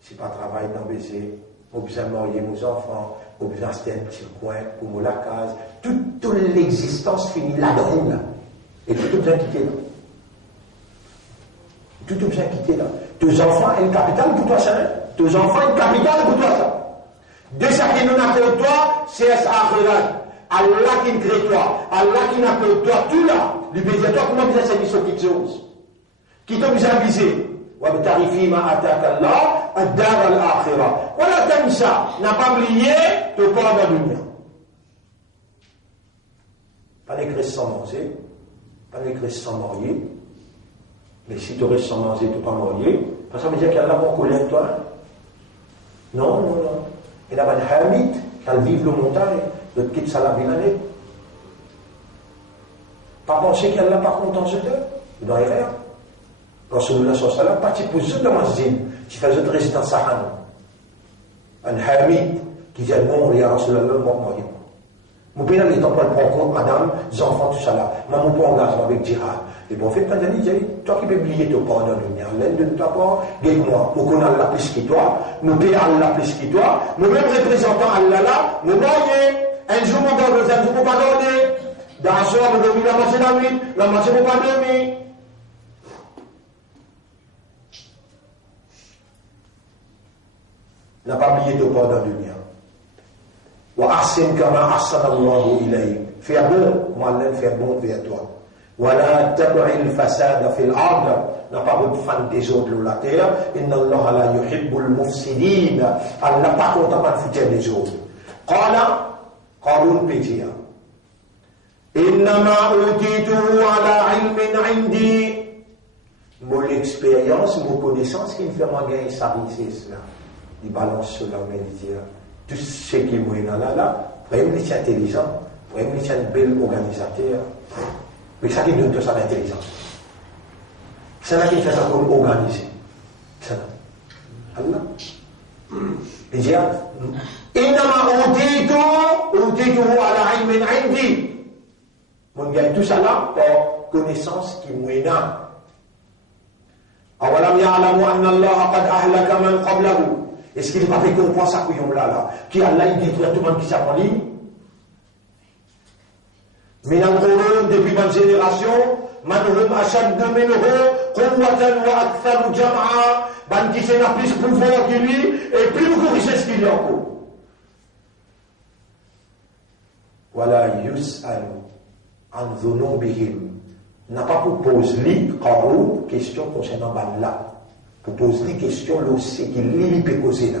si pas travail dans baiser. Au besoin de marier mes enfants, au besoin de un petit coin, pour la case, toute l'existence finit là-dedans, là. Et tout besoin de quitter là. Tout besoin de quitter là. Tes enfants ont une capitale pour toi, ça, hein? Tes enfants ont une capitale pour toi, ça. De ce qui nous appelle toi, c'est akhirat. Allah qui nous crée toi, Allah qui nous appelle toi, tout là. Le bézé, toi, comment vous avez sur quelque chose? Qui t'a besoin de viser? وَبِتَعْرِفِي مَا أَتَاكَ اللَّهُ الدَّارَ الْآخِرَةَ وَلَا تَنْسَى n'a pas oublié de corps de la dunya. Pas d'écrire sans manger, pas d'écrire sans marier. Mais si tu restes sans manger, tu ne peux pas marier, ça veut dire qu'il y a là mon collègue de toi. Non, non, non. Il y a un hermite qui vit le montagne, le quitte ça la villanée. Pas penser qu'il y a là par contre en jeté, il doit y faire. Rasulullah sallallahu alayhi wa sallam, parti pour ce de masjid, qui faisait de résidence Sahan. Un hermite qui disait non, il y a Rasulullah, moi. Mon père, il est en train de prendre compte, madame, les enfants, tout ça là. Mais mon père engagement avec djihad. Et bon, fait, quand il dit, toi qui peux oublier ton père dans le lumière, l'aide de ta part, guide-moi. Nous connaissons Allah plus que toi, nous payons Allah plus que toi, nous même représentants Allah là, nous voyons, un jour, mon gars, un jour, pour pas dormir. Dans la soirée, nous dormons la moitié de la nuit, la moitié pour pas dormir. N'a pas oublié de pas dans le dunya. Wa ahsin kama ahsana Allahu ilayk. Fais bon, moi Allah fait bon vers toi. Wa la tab'il fasada fil ard. N'a pas de fan des autres sur la terre. Inna Allah la yuhibbul mufsidin. Allah pas content de faire des autres. Qala Qarun pédia. Innama utituhu ala ilmin indi. Mon expérience, mon connaissance qui me fait moi gagner sa richesse là. Il balance sur la main, il dit tout ce qui est là, vraiment il est intelligent, vraiment il est un bel organisateur. Mais ça qui donne tout ça l'intelligence. C'est là qu'il fait ça pour organiser. C'est là. Allah. Il dit Innama utitu ala ilmin indi. Mon gars, tout ça là, par connaissance qui est là. Awalam ya'lamu anna Allah qad ahlaka man qablahu. Est-ce qu'il n'est pas fait qu'on prend ça couillon là, qui Allah il détruit tout le monde qui s'est en ligne? Mais dans le depuis ma génération, manhum ashad minhu quwwatan wa aktharu jam'a, ban qui s'est plus pouvoir que lui et plus beaucoup richesse qu'il y a encore. Wala yus'alu an dhunubihim. N'a pas pour poser Qarun question concernant Banla. Pour poser des questions, là aussi, qu'il lit peut causer là.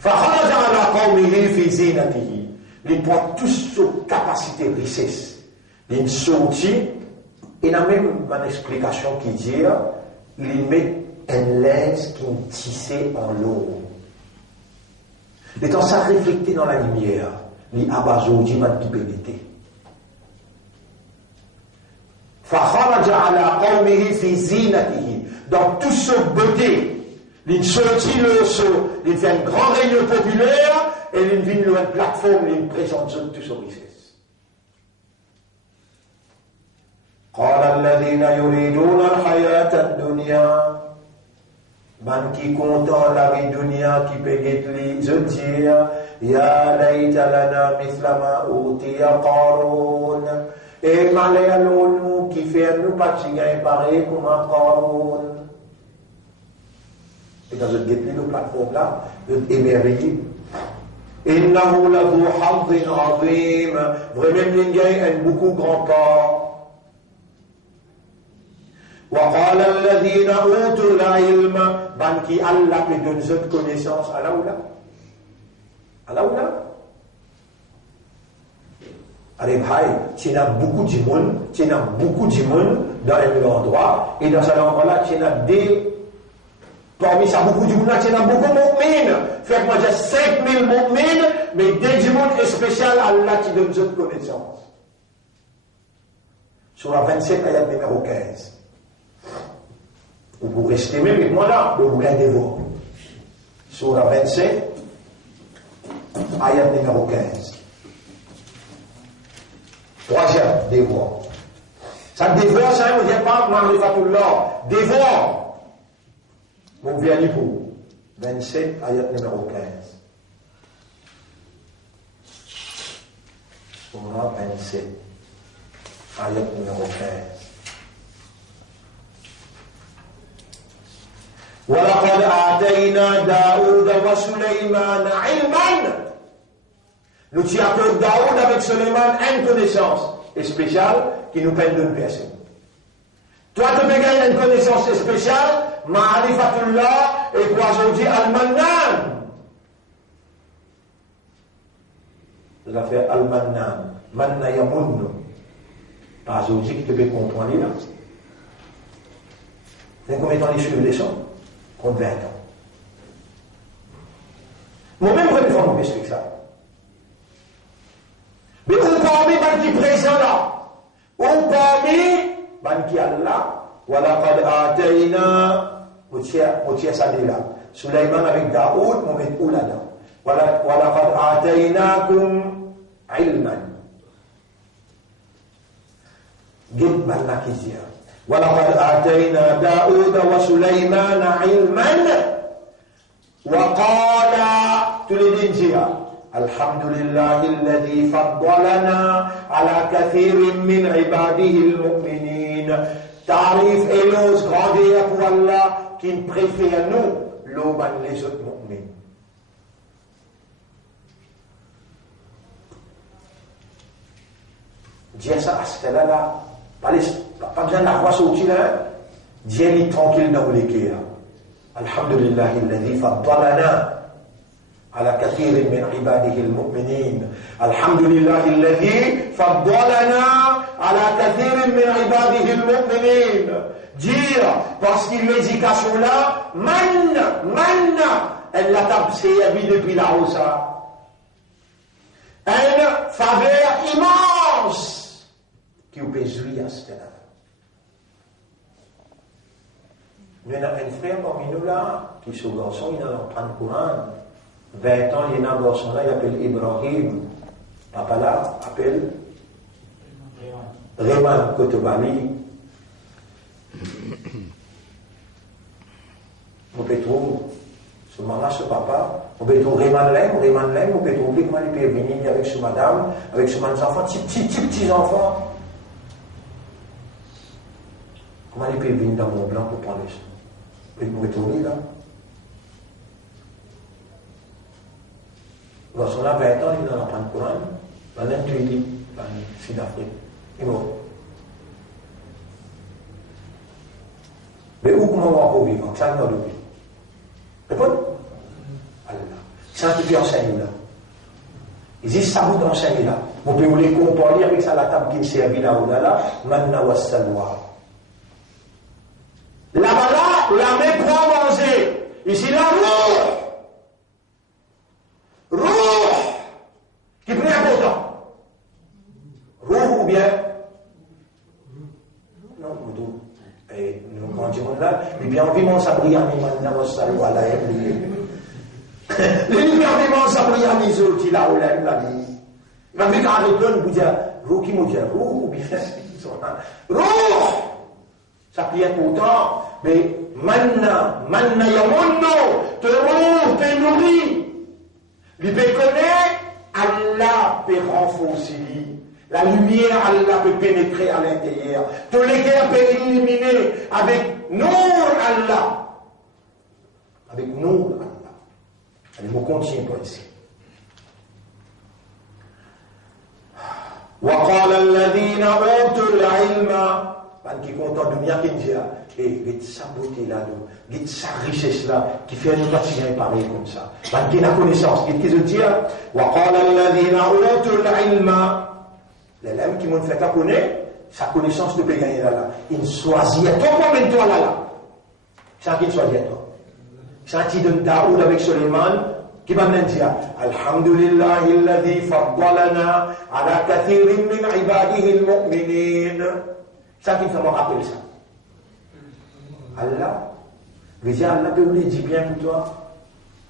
فخرج على قومه في زينته. Il prend toute sa capacité de richesse. Il sortit, il a même une explication qui dit, il met un linge qui est tissé en l'eau. Et quand ça reflété dans la lumière, il abazo dit man qui pénété. فخرج على قومه في زينته. Dans toute sa beauté, il sortit le saut, il fait une grande réunion populaire et il vient une plateforme, il présente toute sa richesse. قال الذين يريدون الحياة الدنيا. Man qui content la vie dunya qui peut les dire ya layta lana mithla ma utiya Qarun. Et malheur nous qui fait nous pas gagner pareil comme un Qarun. Et quand je guette les plateformes là, je émerveillé. Innahu lahu hazzin azim. Vraiment, l'ingay a beaucoup grand part. Wa qala alladhina utul ilma. Banki Allah qui donne cette connaissance à l'aoula. À l'aoula. Allez, tu as beaucoup de monde, dans un endroit, et dans cet endroit-là, tu as des. Parmi ça, beaucoup de monde, tu as beaucoup de mu'min. Faites-moi dire 5000 mu'min, mais des du monde spécial, Allah qui donne cette connaissance. Sur la 27, ayat numéro 15. Vous pouvez rester même avec moi là, vous regardez vous. Sur la 27, ayat numéro 15. Troisième, dévoi. Ça dévoi, ça ne veut pas Ma'rifatullah. Dévoi. Mon vernis pour 27, ayat numéro 15. Surah 27, ayat numéro 15. وَلَقَدْ آتَيْنَا دَاوُودَ وَسُلَيْمَانَ عِلْمًا. Nous t'y appelons Daoud avec Suleiman une connaissance spéciale qui nous peine d'une personne. Toi, tu peux gagner une connaissance spéciale, Ma'rifatullah, et quoi je dis Al-Mannan. Je fait Al-Mannan. Manna yamunnu. Pas je dis que tu peux comprendre là. C'est combien de temps les suivre les sons? Contre 20 ans. Moi-même, je vais m'expliquer ça. Mais on parmi qui présent là, on parmi qui Allah, walaqad atayna, on tient ça là. Suleiman avec Daoud, on met où là-dedans? Walaqad ataynakum ilman. Git banna kizia. Walaqad atayna Daoud wa Suleiman ilman. Wa qala, tous les ninjas. الحمد لله الذي فضلنا على كثير من عباده المؤمنين. تعريف éloge grandeur pour Allah qui préfère nous l'auban les autres mu'mins. Dire ça à ce là, pas besoin d'avoir sorti là, dire tranquille dans les cœurs. Alhamdulillah الذي فضلنا على كثير من عباده المؤمنين. الحمد لله الذي فضلنا على كثير من عباده المؤمنين. Dire, parce que l'éducation là, elle l'a servi depuis là-haut ça. Une faveur immense qui vous peut jouir à ce là. Nous avons un frère parmi nous là, qui est ce garçon, il a l'empreinte le Coran. 20 ans, il y a un garçon là, il appelle Ibrahim. Papa là, appelle Rayman Kotobani. On peut trouver, ce maman, ce papa, on peut trouver Rayman Lem, on peut trouver comment il peut venir avec ce madame, avec ce enfants, petits enfants. Comment il peut venir dans mon blanc pour prendre ça? Vous pouvez trouver là? Lorsqu'on a 20 ans, il n'en apprend le Coran, dans l'intuitif, dans le Sud-Afrique. Il est mort. Mais où comment on va encore vivre? Ça ne va pas vivre. Répondez? Allah. Scientifique enseigne là. Il dit, ça vous enseigne là. Vous pouvez vous les comparer avec ça, la table qui me servit là, manna wa salwa. Là-bas là, la main pour manger. Ici là, qui est plus important. Roux ou bien? Non, Moudou. Et nous, quand on là, mais bien vivement ça brille en imana wa salwa la yabli. Les bien vivement ça brille en iso qui là ou là la vie. Il va venir avec l'un vous dire, roux qui nous dit, roux ou bien? Roux! Ça prière pourtant, mais manna yamunno, te roux, te nourrit. Il peut connaître, Allah peut renforcer. La lumière, Allah peut pénétrer à l'intérieur. Tous les guerres peuvent éliminer avec Nour Allah. Avec Nour Allah. Allez, vous continuez pas ici. وقال الذين أوتوا العلم qui content de bien qu'il dit et sa beauté là de sa richesse là qui fait nous partir pareil comme ça qui la connaissance qui se dit وقال الذين أوتوا العلم l'élève qui m'ont fait connaître sa connaissance de peut gagner là il choisit toi comme toi là ça qu'il choisit toi ça qui donne Daoud avec Suleiman qui va nous dire alhamdulillah alladhi faddalana ala kathirin min ibadihi almu'minin ça qui fait me rappeler ça Allah veut dire Allah peut vous dire bien pour toi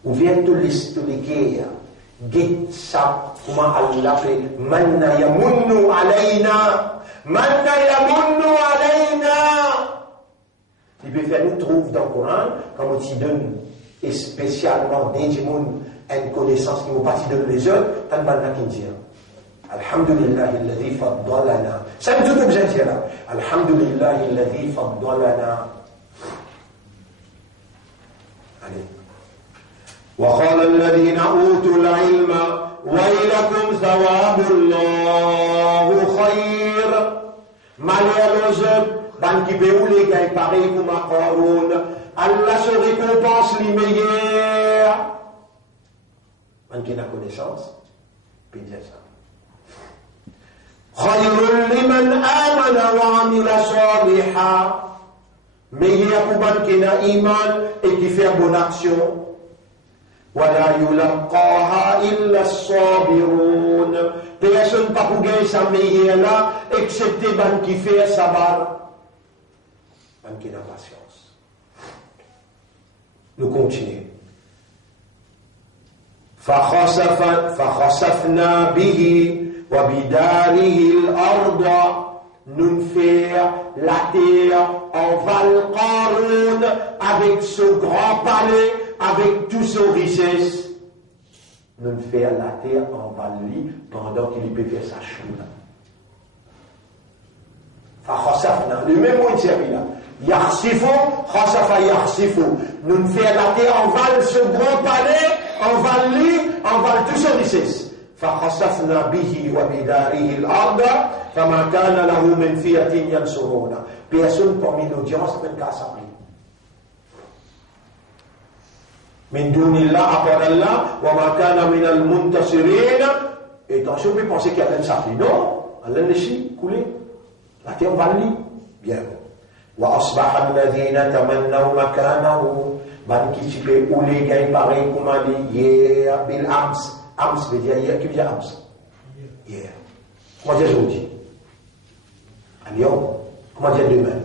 ou vient te l'expliquer get ça comment Allah fait manna yamunnu alayna il peut faire nous trouve dans le Coran comme il donne et spécialement des gens une connaissance qui ne vont pas te donner les autres, tant de mal qui dit alhamdulillah alladhi faddalana ça me tout objet dire là alhamdulillah alladhi faddalana allez وقال الذين أوتوا العلم ويلكم ثواب الله خير malheureusement ban qui peut ou les gars pareil comme à Qaroun Allah se récompense les meilleurs ban qui n'a connaissance peut dire ça خير لمن آمن وعمل صالحا meilleur pour ban qui n'a iman et qui fait bonne action ولا يلقاها إلا الصابرون personne pas pour gagner sa meilleure là excepté ban qui fait sabar ban qui n'a patience nous continuons فخسفنا به وبداره الأرض nous faire la terre en val Qaroun avec ce grand palais avec toutes ses richesses, nous faire la terre en vallée pendant qu'il peut faire sa choule. Le même mot dit là. Yarsifo, Khasafa Yarsifo. Nous faire la terre en val, ce grand palais, en vallée toutes ses richesses. فخسفنا به وبداره الأرض فما كان له من فئة ينصرون. Personne parmi l'audience ne peut s'appeler. من دون الله après Allah وما كان من المنتصرين et attention vous pensez qu'il y a un sacrifice non Allah laisse couler la terre va aller bien وأصبح الذين تمنوا مكانه ban qui tu peux ou les gars pareil comme dit hier bil ams veut dire hier qui veut dire ams hier comment dire aujourd'hui à Lyon comment dire demain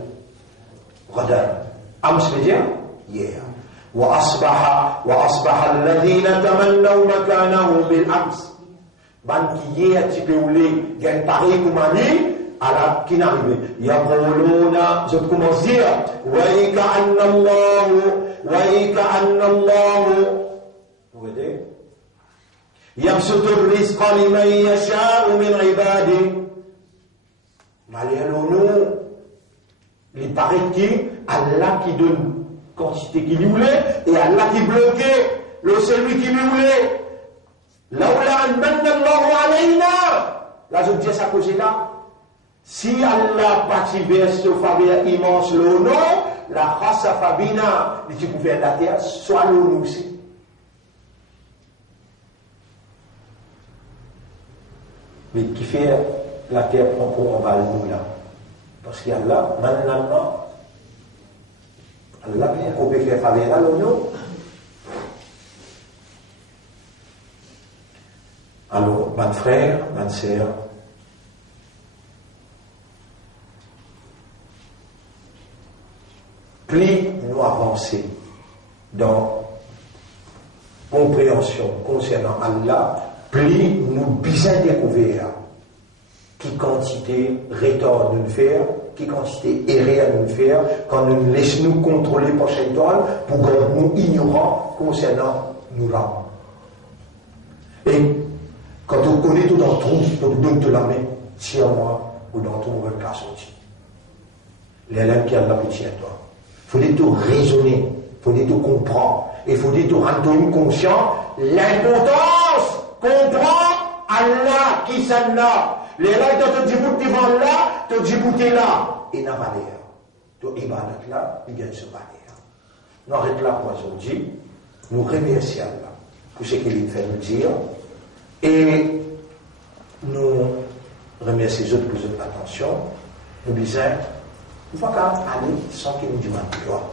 غدا ams veut dire hier وأصبح الذين تمنوا مكانه بالأمس ban qui hier tu peux ou les gars pareil comme dit على qui n'arrive يقولون je commence dire وَيْكَأَنَّ اللَّهُ vous voyez يَبْسُطُ الرِّزْقَ لِمَنْ يَشَاءُ مِنْ عِبَادِهِ malheureusement il paraît que Allah qui donne quantité qu'il voulait et Allah qui bloquait le celui qui voulait لَوْلَا أَنْ مَنَّ اللَّهُ عَلَيْنَا là je dis ça cause là si Allah partiverse au faveur immense le nom, la khassa fabina, si tu pouvais la terre, soit l'eau aussi. Mais qui fait la terre prend pour en bas nous là. Parce qu'il y a là, maintenant, Allah qu'on peut faire faveur à le nom. Alors, mon frère, ma sœur, plus nous avançons dans compréhension concernant Allah, plus nous bien découvrir qui quantité rhétor nous faire, qui quantité errée à nous faire, quand nous laissons nous contrôler par Shaitan pour que nous ignorants concernant nous là. Et quand on connaît tout dans tout, on donne de la main, tiens-moi, ou dans ton mauvais cas sorti. L'élève qui a la pitié à toi. Il faut tout raisonner, il faut tout comprendre, et il faut tout rendre conscient l'importance qu'on prend Allah qui s'en a. Les règles de Djibouti devant là, de Djibouti là. Et n'a pas l'air. De Ibadat là, il gagne ce balai. Nous arrêtons là pour aujourd'hui. Nous remercions Allah pour ce qu'il fait nous dire. Et nous remercions les autres pour votre attention. Nous disons, il faut aller sans qu'il nous demande droit.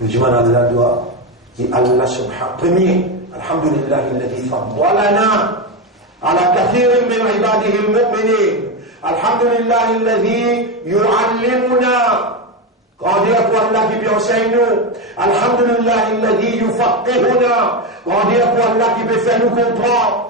Nous demandons à Allah droit, qui Allah subhanahu. Premier, alhamdulillah, alladhi faddalana ala kathirin min ibadihi al-mu'minin. Alhamdulillah, alladhi yu'allimuna. Grandis à toi Allah qui peut enseigner nous. Alhamdulillah, alladhi yufaqqihuna. Grandis à toi Allah qui peut faire nous comprendre.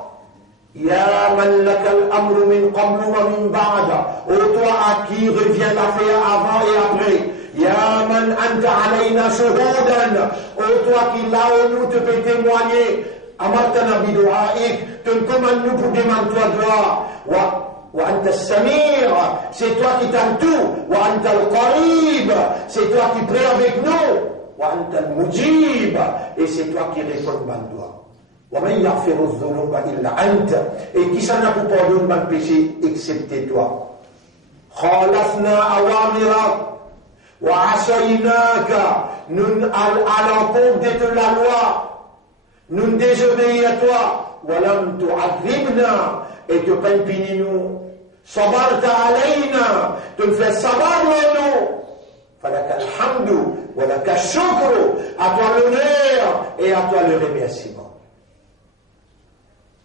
Ya man lakal amru min qablu wa min ba'da. Ô toi à qui revient l'affaire avant et après. Ya man anta alayna shuhudan. Ô toi qui là où nous te peut témoigner. Amartana bidu'aik. Tu me commandes nous pour demander toi droit. وأنت السميع, c'est toi qui t'aimes tout. وأنت القريب, c'est toi qui prie avec nous. وأنت المجيب, et c'est toi qui réponds par toi. ومن يغفر الذنوب إلا أنت, et qui s'en a pour pardonner mon péché excepté toi. خالفنا أوامرك وعصيناك, nous à l'encontre de la loi, nous désobéissons à toi. ولم تعذبنا, et te peine nous. Sabarta alayna, tu me fais sabar nous. Falaka alhamdu, walaka shukru, à toi l'honneur et à toi le remerciement.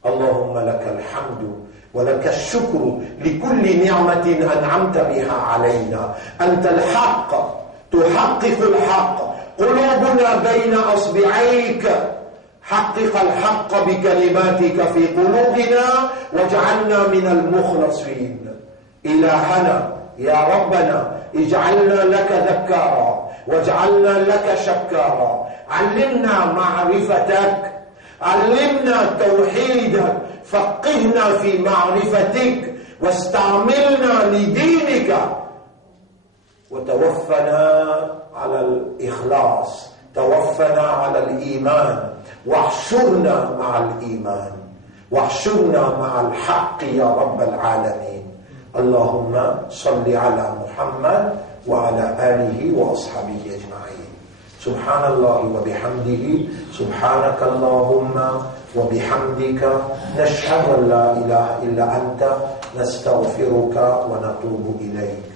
Allahumma laka alhamdu, walaka shukru, likulli ni'matin an'amta biha alayna. Anta al-haqq, tuhaqqiq al-haqq, qulubuna bayna asbi'ayk. حقق الحق بكلماتك في قلوبنا واجعلنا من المخلصين. إلهنا يا ربنا اجعلنا لك ذكارا واجعلنا لك شكارا. علمنا معرفتك, علمنا توحيدك, فقهنا في معرفتك واستعملنا لدينك وتوفنا على الإخلاص, توفنا على الإيمان واحشرنا مع الإيمان واحشرنا مع الحق يا رب العالمين. اللهم صل على محمد وعلى آله وأصحابه أجمعين. سبحان الله وبحمده, سبحانك اللهم وبحمدك, نشهد أن لا إله إلا أنت, نستغفرك ونتوب إليك.